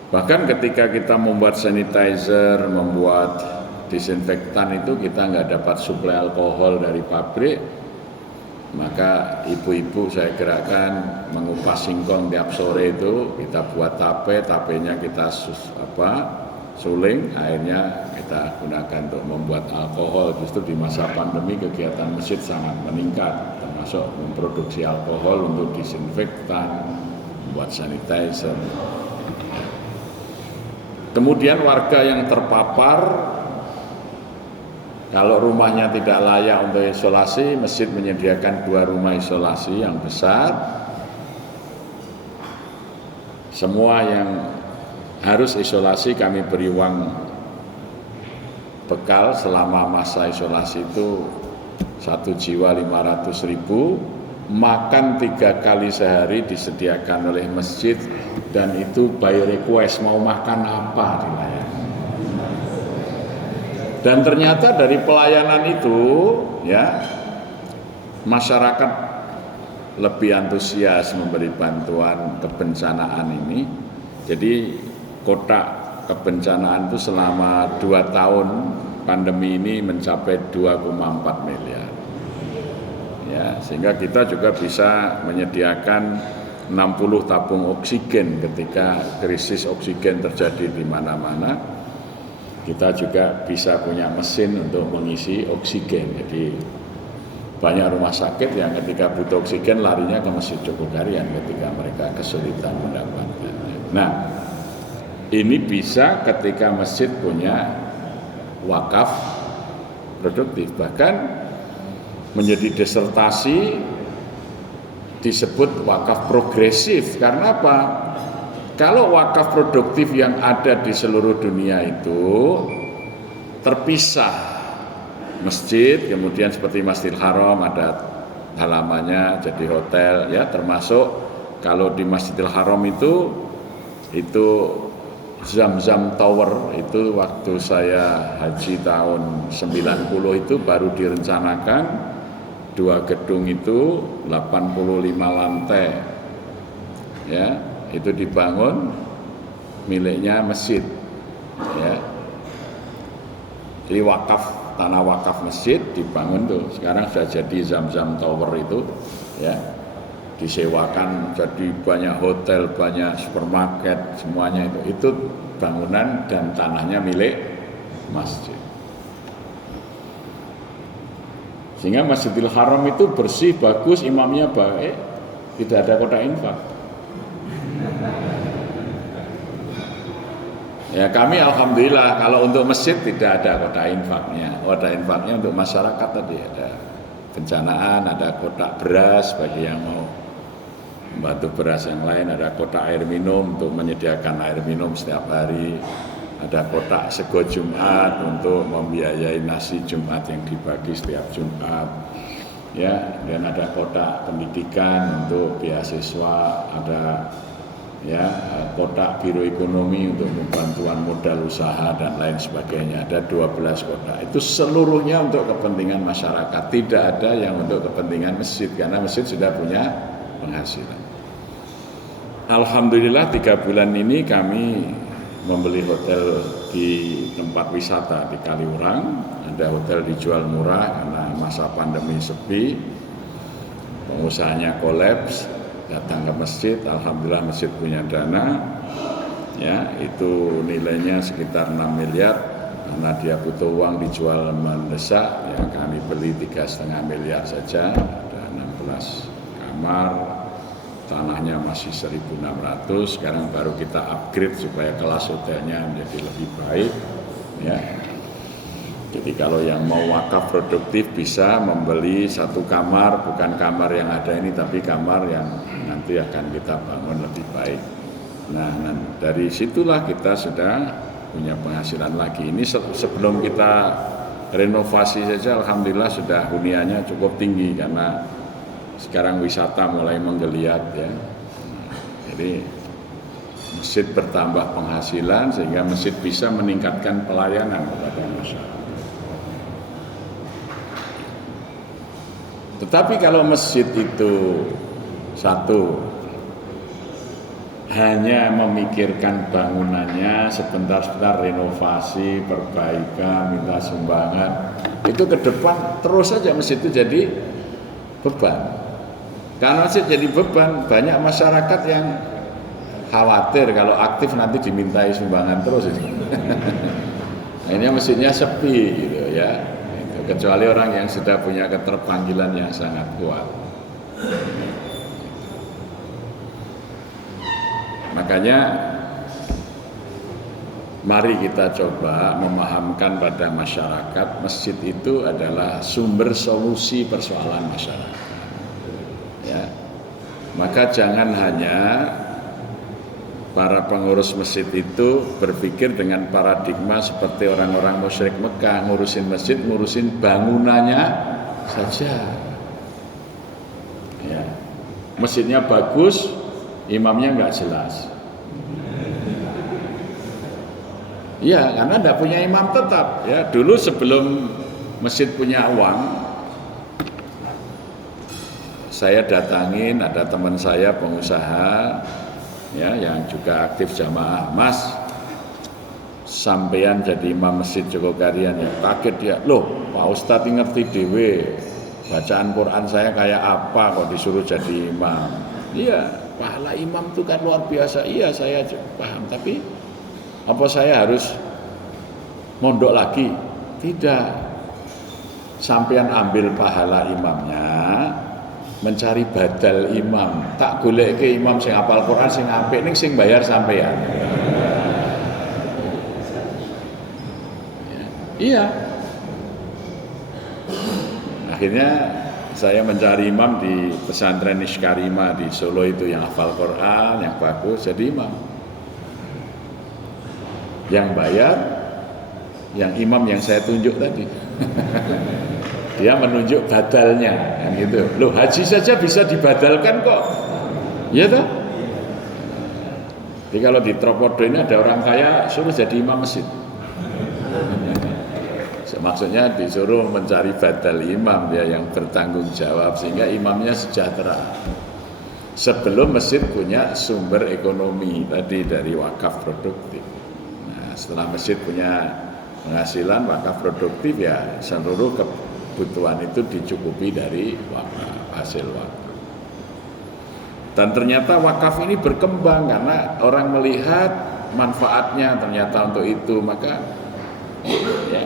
Bahkan ketika kita membuat sanitizer, membuat disinfektan itu kita nggak dapat suplai alkohol dari pabrik, Maka ibu-ibu saya gerakkan mengupas singkong tiap sore itu, kita buat tapenya kita suling, airnya kita gunakan untuk membuat alkohol. Justru di masa pandemi kegiatan masjid sangat meningkat, termasuk memproduksi alkohol untuk disinfektan, membuat sanitizer. Kemudian warga yang terpapar, kalau rumahnya tidak layak untuk isolasi, masjid menyediakan 2 rumah isolasi yang besar. Semua yang harus isolasi kami beri uang bekal selama masa isolasi itu 1 jiwa 500.000, makan 3 kali sehari disediakan oleh masjid, dan itu by request, mau makan apa dilayani. Dan ternyata dari pelayanan itu ya, masyarakat lebih antusias memberi bantuan kebencanaan ini. Jadi kotak kebencanaan itu selama 2 tahun pandemi ini mencapai 2,4 miliar. Ya, sehingga kita juga bisa menyediakan 60 tabung oksigen ketika krisis oksigen terjadi di mana-mana. Kita juga bisa punya mesin untuk mengisi oksigen. Jadi banyak rumah sakit yang ketika butuh oksigen larinya ke Masjid Jogokarian ketika mereka kesulitan mendapatkannya. Nah, ini bisa ketika masjid punya wakaf produktif. Bahkan menjadi disertasi disebut wakaf progresif. Karena apa? Kalau wakaf produktif yang ada di seluruh dunia itu terpisah, masjid, kemudian seperti Masjidil Haram ada halamannya jadi hotel ya, termasuk kalau di Masjidil Haram itu Zam-Zam Tower itu waktu saya haji tahun 90 itu baru direncanakan 2 gedung itu 85 lantai ya, itu dibangun miliknya masjid ya. Jadi tanah wakaf masjid dibangun tuh, sekarang sudah jadi Zam-Zam Tower itu ya, disewakan jadi banyak hotel, banyak supermarket, semuanya itu bangunan dan tanahnya milik masjid. Sehingga Masjidil Haram itu bersih, bagus, imamnya baik, tidak ada kotak infak. Ya, kami alhamdulillah kalau untuk masjid tidak ada kotak infaknya. Kotak infaknya untuk masyarakat tadi ada bencanaan, ada kotak beras bagi yang mau membantu beras yang lain, ada kotak air minum untuk menyediakan air minum setiap hari, ada kotak sego Jumat untuk membiayai nasi Jumat yang dibagi setiap Jumat. Ya, dan ada kotak pendidikan untuk beasiswa, ada ya kotak biro ekonomi untuk bantuan modal usaha dan lain sebagainya. Ada 12 kotak. Itu seluruhnya untuk kepentingan masyarakat, tidak ada yang untuk kepentingan masjid karena masjid sudah punya penghasilan. Alhamdulillah 3 bulan ini kami membeli hotel di tempat wisata di Kaliurang. Ada hotel dijual murah karena masa pandemi sepi, pengusahanya kolaps, datang ke masjid. Alhamdulillah masjid punya dana ya, itu nilainya sekitar 6 miliar karena dia butuh uang, dijual mendesak ya, kami beli 3,5 miliar saja. Ada 16 kamar, tanahnya masih 1.600, sekarang baru kita upgrade supaya kelas hotelnya menjadi lebih baik ya. Jadi kalau yang mau wakaf produktif bisa membeli 1 kamar, bukan kamar yang ada ini tapi kamar yang nanti akan kita bangun lebih baik. Nah, dari situlah kita sudah punya penghasilan lagi. Ini sebelum kita renovasi saja alhamdulillah sudah huniannya cukup tinggi karena sekarang wisata mulai menggeliat ya. Jadi masjid bertambah penghasilan sehingga masjid bisa meningkatkan pelayanan kepada masyarakat. Tetapi kalau masjid itu satu hanya memikirkan bangunannya, sebentar-sebentar renovasi, perbaikan, minta sumbangan, itu ke depan terus saja masjid itu jadi beban. Karena masjid jadi beban, banyak masyarakat yang khawatir kalau aktif nanti dimintai sumbangan terus itu. Akhirnya masjidnya sepi gitu ya. Kecuali orang yang sudah punya keterpanggilan yang sangat kuat. Makanya mari kita coba memahamkan pada masyarakat masjid itu adalah sumber solusi persoalan masyarakat. Ya. Maka jangan hanya para pengurus masjid itu berpikir dengan paradigma seperti orang-orang musyrik Mekah, ngurusin masjid, ngurusin bangunannya saja. Ya. Masjidnya bagus, imamnya nggak jelas. Iya, karena tidak punya imam tetap. Ya, dulu sebelum masjid punya uang, saya datangin ada teman saya pengusaha. Ya, yang juga aktif jamaah, Mas, sampean jadi imam masjid Jogokarian ya, kaget ya, loh Pak Ustadz ngerti dewe, bacaan Quran saya kayak apa kok disuruh jadi imam. Iya, pahala imam itu kan luar biasa. Iya, saya paham, tapi apa saya harus mondok lagi? Tidak, sampean ambil pahala imamnya, mencari badal imam, tak golek ke imam sing hafal Quran sing apik ning sing bayar sampean. Iya. Akhirnya saya mencari imam di pesantren Niskarima di Solo itu yang hafal Quran, yang bagus, jadi imam. Yang bayar yang imam yang saya tunjuk tadi. Dia menunjuk badalnya, yang gitu. Loh, haji saja bisa dibadalkan kok. Iya toh? Jadi kalau di Tropodo ini ada orang kaya suruh jadi imam masjid. Maksudnya disuruh mencari badal imam ya yang bertanggung jawab sehingga imamnya sejahtera. Sebelum masjid punya sumber ekonomi tadi dari wakaf produktif. Nah, setelah masjid punya penghasilan wakaf produktif ya seluruh kebutuhan itu dicukupi dari wakaf, hasil wakaf. Dan ternyata wakaf ini berkembang karena orang melihat manfaatnya ternyata untuk itu, maka ya,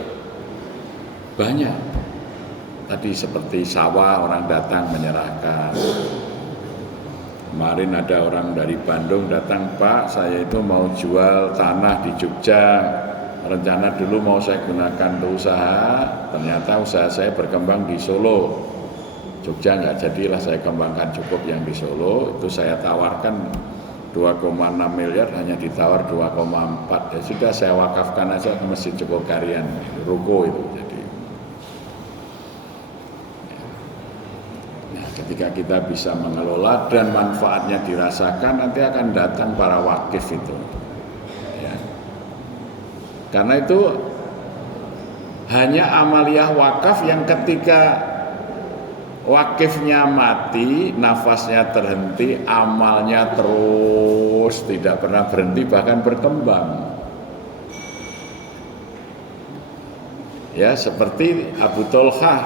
banyak. Tadi seperti sawah orang datang menyerahkan. Kemarin ada orang dari Bandung datang, Pak, saya itu mau jual tanah di Jogja. Rencana dulu mau saya gunakan untuk usaha, ternyata usaha saya berkembang di Solo. Jogja nggak jadilah saya kembangkan, cukup yang di Solo. Itu saya tawarkan 2,6 miliar, hanya ditawar 2,4. Ya sudah saya wakafkan aja ke Masjid Jogokarian, ruko itu jadi. Nah, ketika kita bisa mengelola dan manfaatnya dirasakan, nanti akan datang para wakif itu. Karena itu hanya amaliyah wakaf yang ketika wakifnya mati, nafasnya terhenti, amalnya terus tidak pernah berhenti bahkan berkembang. Ya, seperti Abu Tolhah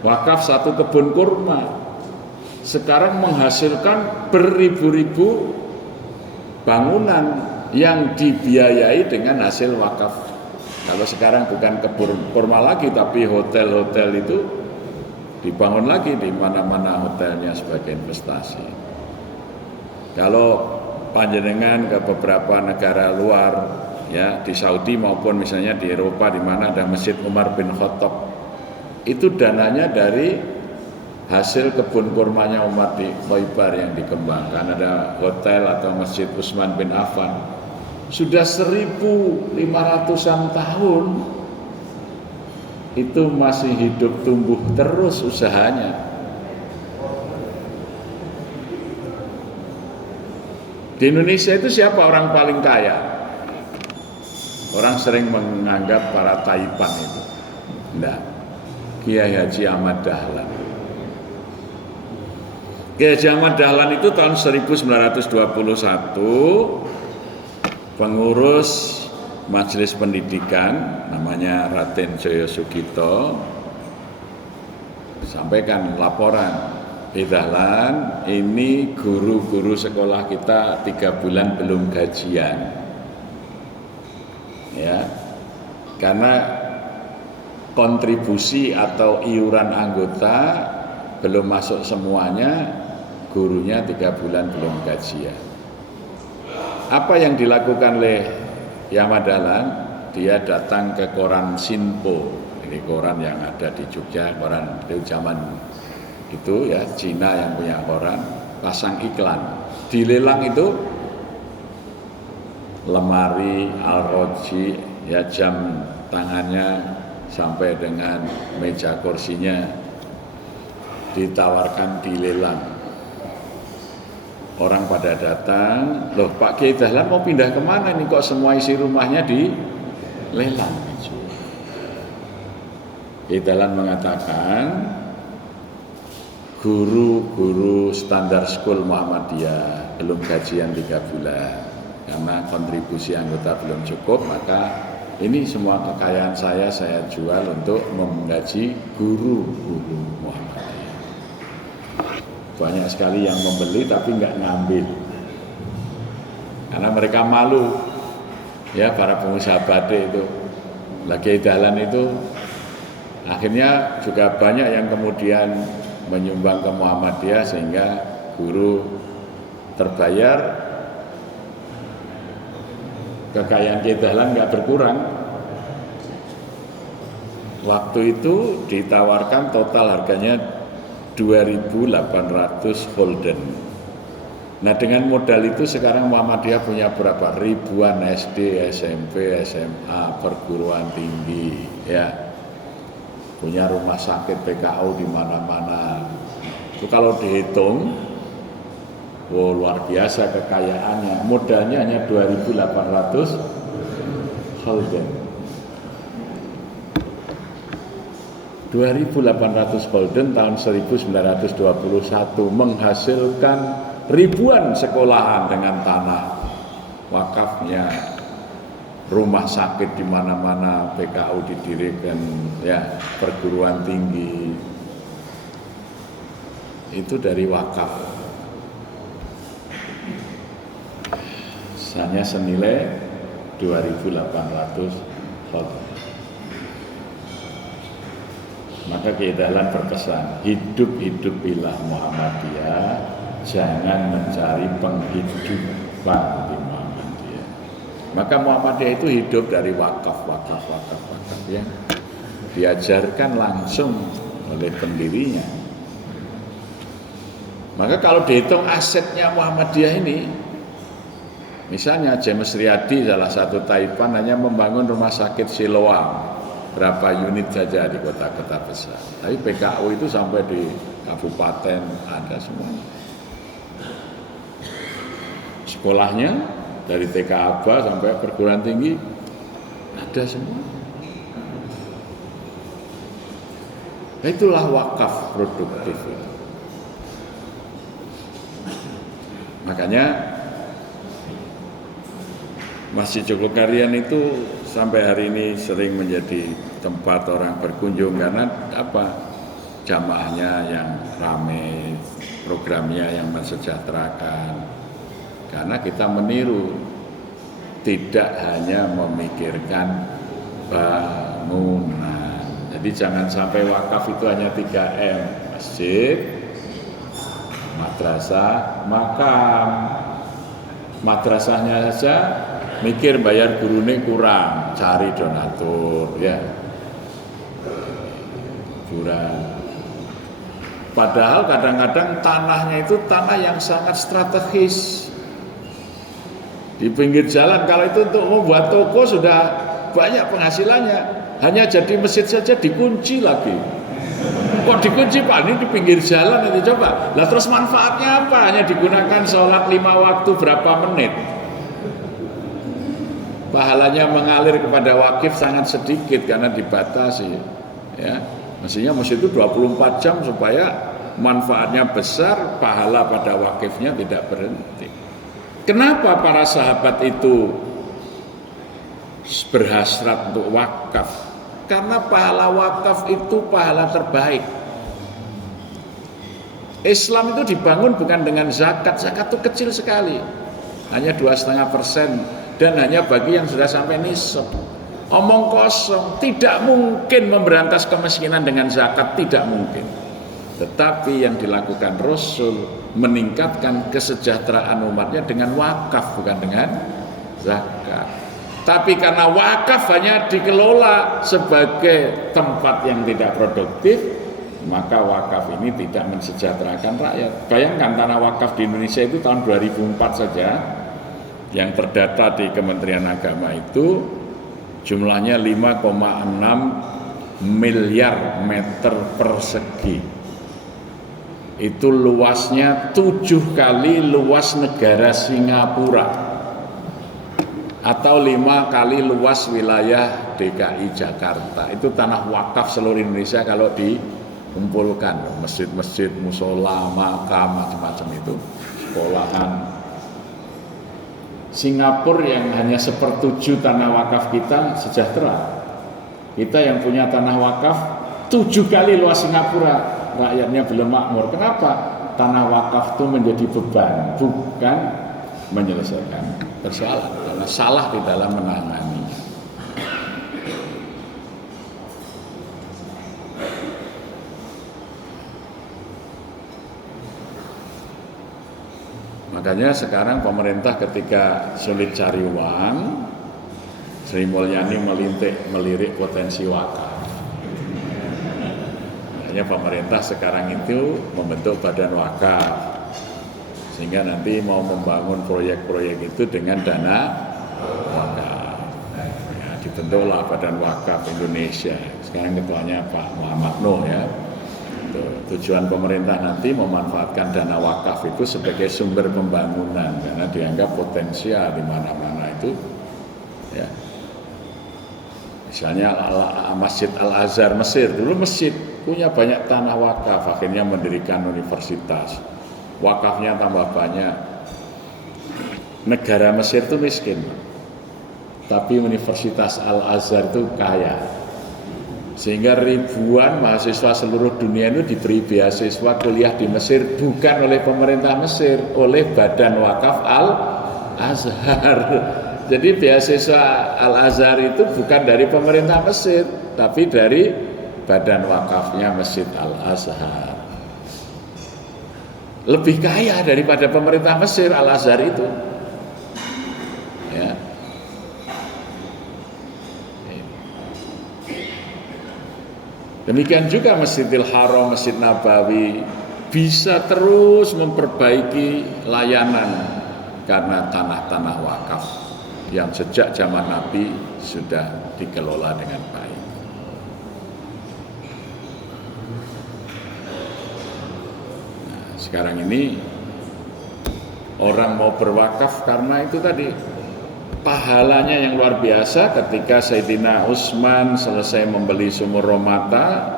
wakaf satu kebun kurma, sekarang menghasilkan beribu-ribu bangunan yang dibiayai dengan hasil wakaf. Kalau sekarang bukan kebun kurma lagi, tapi hotel-hotel itu dibangun lagi di mana-mana hotelnya sebagai investasi. Kalau panjenengan ke beberapa negara luar, ya di Saudi maupun misalnya di Eropa di mana ada Masjid Umar bin Khattab, itu dananya dari hasil kebun kurmanya Umar di Khaybar yang dikembangkan. Ada hotel atau Masjid Utsman bin Affan. Sudah 1.500-an tahun itu masih hidup tumbuh terus usahanya. Di Indonesia itu siapa orang paling kaya? Orang sering menganggap para Taipan itu. Enggak. Kiai Haji Ahmad Dahlan. Kiai Haji Ahmad Dahlan itu tahun 1921 pengurus Majelis Pendidikan namanya Raden Joyo Sugito sampaikan laporan, Dahlan, ini guru-guru sekolah kita 3 bulan belum gajian, ya, karena kontribusi atau iuran anggota belum masuk semuanya, gurunya 3 bulan belum gajian. Apa yang dilakukan oleh Ahmad Dahlan? Dia datang ke koran Sinpo, ini koran yang ada di Jogja, koran itu zaman itu ya, Cina yang punya koran, pasang iklan. Dilelang itu lemari Al-Roji, ya, jam tangannya sampai dengan meja kursinya ditawarkan dilelang. Orang pada datang, loh Pak Kiai Dahlan mau pindah kemana nih, kok semua isi rumahnya dilelang? Kiai Dahlan mengatakan, guru-guru standar school Muhammadiyah belum gajian 3 bulan karena kontribusi anggota belum cukup, maka ini semua kekayaan saya jual untuk menggaji guru-guru Muhammadiyah. Banyak sekali yang membeli tapi nggak ngambil karena mereka malu, ya, para pengusaha batik itu. Kiai Dahlan itu akhirnya juga banyak yang kemudian menyumbang ke Muhammadiyah sehingga guru terbayar, kekayaan Kiai Dahlan nggak berkurang. Waktu itu ditawarkan total harganya 2.800 holden. Nah, dengan modal itu sekarang Muhammadiyah punya berapa ribuan SD, SMP, SMA, perguruan tinggi, ya. Punya rumah sakit PKU di mana-mana. Itu kalau dihitung, luar biasa kekayaannya. Modalnya hanya 2.800 holden. 2.800 holden tahun 1921 menghasilkan ribuan sekolahan dengan tanah wakafnya. Rumah sakit di mana-mana, PKU didirikan, ya, perguruan tinggi itu dari wakaf. Hanya senilai 2.800 holden. Maka Kiai Dahlan berpesan, hidup-hidupilah Muhammadiyah, jangan mencari penghidupan di Muhammadiyah. Maka Muhammadiyah itu hidup dari wakaf, ya, diajarkan langsung oleh pendirinya. Maka kalau dihitung asetnya Muhammadiyah ini, misalnya James Riyadi salah satu Taipan hanya membangun rumah sakit Siloam, berapa unit saja di kota-kota besar. Tapi PKU itu sampai di kabupaten ada semua. Sekolahnya dari TK Aba sampai perguruan tinggi ada semua. Itulah wakaf produktif. Makanya Masjid Jogokarian itu sampai hari ini sering menjadi tempat orang berkunjung karena apa? Jamaahnya yang ramai, programnya yang mensejahterakan. Karena kita meniru, tidak hanya memikirkan bangunan. Jadi jangan sampai wakaf itu hanya 3M, masjid, madrasah, makam. Madrasahnya saja mikir bayar gurune kurang, cari donatur, ya. Kurang. Padahal kadang-kadang tanahnya itu tanah yang sangat strategis. Di pinggir jalan, kalau itu untuk membuat toko sudah banyak penghasilannya, hanya jadi masjid saja dikunci lagi. Kok dikunci Pak, ini di pinggir jalan itu coba. Lah terus manfaatnya apa? Hanya digunakan sholat 5 waktu berapa menit. Pahalanya mengalir kepada wakif sangat sedikit karena dibatasi. Ya, mestinya masjid itu 24 jam supaya manfaatnya besar, pahala pada wakifnya tidak berhenti. Kenapa para sahabat itu berhasrat untuk wakaf? Karena pahala wakaf itu pahala terbaik. Islam itu dibangun bukan dengan zakat. Zakat itu kecil sekali, hanya 2,5%, dan hanya bagi yang sudah sampai nisab. Omong kosong. Tidak mungkin memberantas kemiskinan dengan zakat, tidak mungkin. Tetapi yang dilakukan Rasul meningkatkan kesejahteraan umatnya dengan wakaf, bukan dengan zakat. Tapi karena wakaf hanya dikelola sebagai tempat yang tidak produktif, maka wakaf ini tidak mensejahterakan rakyat. Bayangkan tanah wakaf di Indonesia itu tahun 2004 saja yang terdata di Kementerian Agama itu jumlahnya 5,6 miliar meter persegi. Itu luasnya 7 kali luas negara Singapura, atau 5 kali luas wilayah DKI Jakarta. Itu tanah wakaf seluruh Indonesia kalau dikumpulkan, masjid-masjid, musola, makam, macam-macam itu, sekolahan. Singapura yang hanya 1/7 tanah wakaf kita sejahtera. Kita yang punya tanah wakaf 7 kali luas Singapura, rakyatnya belum makmur. Kenapa? Tanah wakaf itu menjadi beban, bukan menyelesaikan persoalan, karena salah di dalam menangani. Makanya sekarang pemerintah ketika sulit cari uang, Sri Mulyani melirik potensi wakaf. Makanya pemerintah sekarang itu membentuk badan wakaf, sehingga nanti mau membangun proyek-proyek itu dengan dana wakaf. Ya, dibentuklah Badan Wakaf Indonesia. Sekarang ketuanya Pak Muhammad Nuh ya. Tujuan pemerintah nanti memanfaatkan dana wakaf itu sebagai sumber pembangunan, karena dianggap potensial di mana-mana itu. Ya. Misalnya Masjid Al-Azhar Mesir, dulu masjid punya banyak tanah wakaf, akhirnya mendirikan universitas. Wakafnya tambah banyak. Negara Mesir itu miskin, tapi Universitas Al-Azhar itu kaya, sehingga ribuan mahasiswa seluruh dunia itu diberi beasiswa kuliah di Mesir, bukan oleh pemerintah Mesir, oleh Badan Wakaf Al-Azhar. Jadi beasiswa Al-Azhar itu bukan dari pemerintah Mesir, tapi dari Badan Wakafnya Masjid Al-Azhar. Lebih kaya daripada pemerintah Mesir Al-Azhar itu. Ya. Demikian juga Masjidil Haram, Masjid Nabawi bisa terus memperbaiki layanan karena tanah-tanah wakaf yang sejak zaman Nabi sudah dikelola dengan baik. Sekarang ini orang mau berwakaf karena itu tadi pahalanya yang luar biasa. Ketika Sayyidina Utsman selesai membeli sumur Romata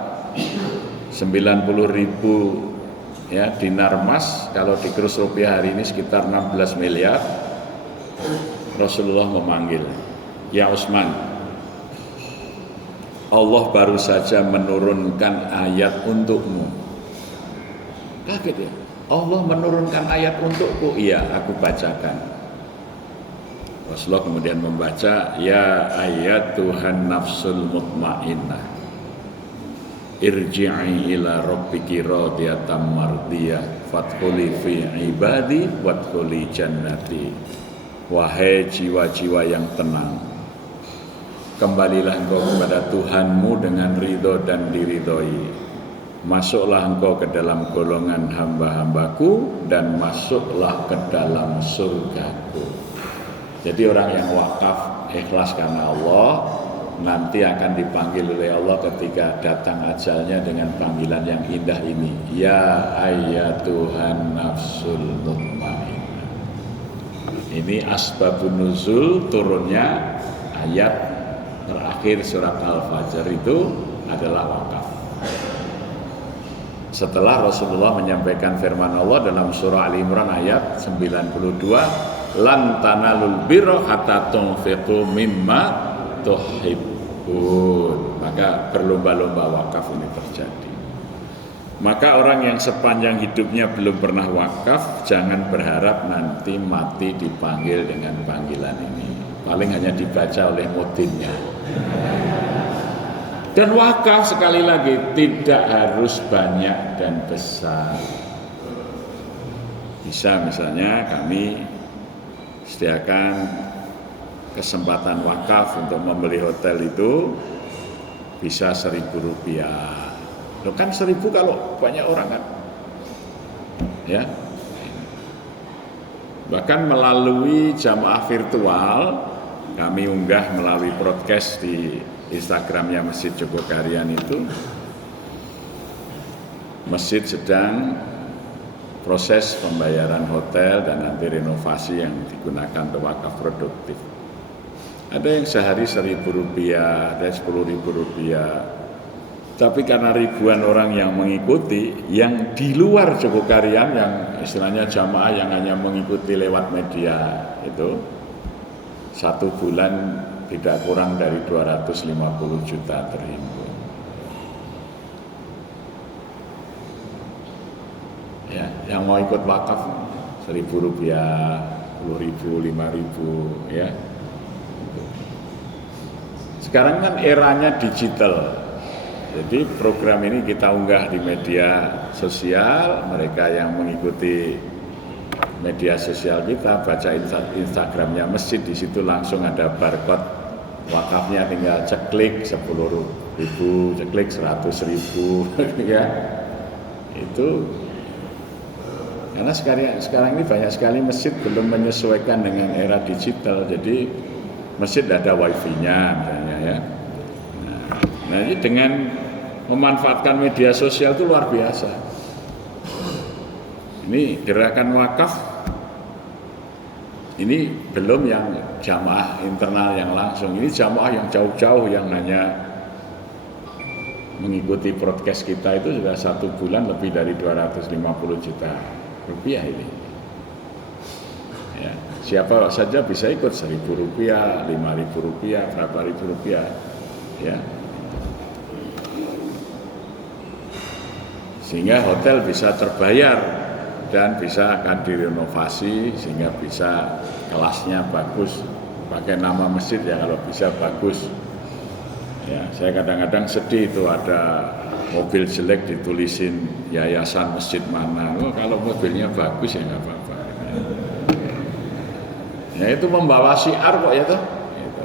90.000 ya dinar emas, kalau dikurus rupiah hari ini sekitar 16 miliar. Rasulullah memanggil, "Ya Utsman, Allah baru saja menurunkan ayat untukmu." Kaget ya, Allah menurunkan ayat untukku. Iya, aku bacakan. Rasulullah kemudian membaca, "Ya ayat Tuhan nafsul mutmainnah, irji'i ila rabbiki radiyatan mardiyah, fadkhuli fi ibadi wadkhuli jannati." Wahai jiwa-jiwa yang tenang, kembalilah engkau kepada Tuhanmu dengan ridho dan diridhoi. Masuklah engkau ke dalam golongan hamba-hambaku dan masuklah ke dalam surgaku. Jadi orang yang wakaf ikhlas karena Allah nanti akan dipanggil oleh Allah ketika datang ajalnya dengan panggilan yang indah ini, "Ya ayyatuhan nafsul mutmainnah." Ini asbabun nuzul turunnya ayat terakhir surat Al-Fajr itu adalah wakaf. Setelah Rasulullah menyampaikan firman Allah dalam surah Ali Imran ayat 92, "Lan tanalul birra hatta tunfiqu mimma tuhibbun." Maka berlomba-lomba wakaf ini terjadi. Maka orang yang sepanjang hidupnya belum pernah wakaf, jangan berharap nanti mati dipanggil dengan panggilan ini. Paling hanya dibaca oleh mutinnya. Dan wakaf sekali lagi tidak harus banyak dan besar. Bisa misalnya kami sediakan kesempatan wakaf untuk membeli hotel itu bisa Rp1.000. Loh kan 1.000 kalau banyak orang kan, ya. Bahkan melalui jamaah virtual kami unggah melalui broadcast di Instagramnya Masjid Jogokarian itu, masjid sedang proses pembayaran hotel dan nanti renovasi yang digunakan untuk wakaf produktif. Ada yang sehari Rp1.000, ada Rp10.000. Tapi karena ribuan orang yang mengikuti, yang di luar Jogokarian, yang istilahnya jamaah yang hanya mengikuti lewat media itu, 1 bulan tidak kurang dari 250 juta terhimpun. Ya, yang mau ikut wakaf Rp1.000, Rp10.000, Rp5.000, ya. Sekarang kan eranya digital. Jadi program ini kita unggah di media sosial, mereka yang mengikuti media sosial kita baca Instagramnya masjid, di situ langsung ada barcode wakafnya, tinggal ceklik 10.000, ceklik 100.000, ya. Itu karena sekarang ini banyak sekali masjid belum menyesuaikan dengan era digital, jadi masjid ada wifi-nya misalnya, ya. Nah ini dengan memanfaatkan media sosial itu luar biasa. Ini gerakan wakaf, ini belum yang jamaah internal yang langsung, ini jamaah yang jauh-jauh yang hanya mengikuti broadcast kita itu sudah 1 bulan lebih dari 250 juta rupiah ini. Ya, siapa saja bisa ikut Rp1.000, Rp5.000, berapa ribu rupiah, ya. Sehingga hotel bisa terbayar dan bisa akan direnovasi sehingga bisa kelasnya bagus, pakai nama masjid ya kalau bisa bagus. Ya, saya kadang-kadang sedih itu ada mobil jelek ditulisin yayasan masjid mana. Oh, kalau mobilnya bagus ya nggak apa-apa. Ya itu membawa syiar kok ya toh. Itu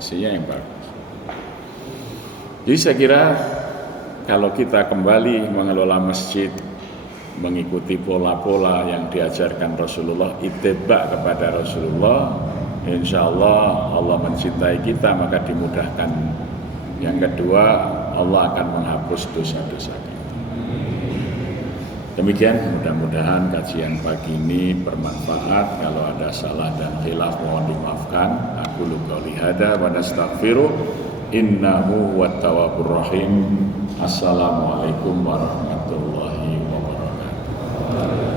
mestinya yang bagus. Jadi saya kira kalau kita kembali mengelola masjid, mengikuti pola-pola yang diajarkan Rasulullah, ittiba kepada Rasulullah, insya Allah Allah mencintai kita maka dimudahkan. Yang kedua, Allah akan menghapus dosa-dosa kita. Demikian, mudah-mudahan kajian pagi ini bermanfaat. Kalau ada salah dan khilaf mohon dimaafkan. Aku qouli hada wa nastaghfiruh. Innahu huwat tawwabur rahim. Assalamualaikum warahmatullahi wabarakatuh.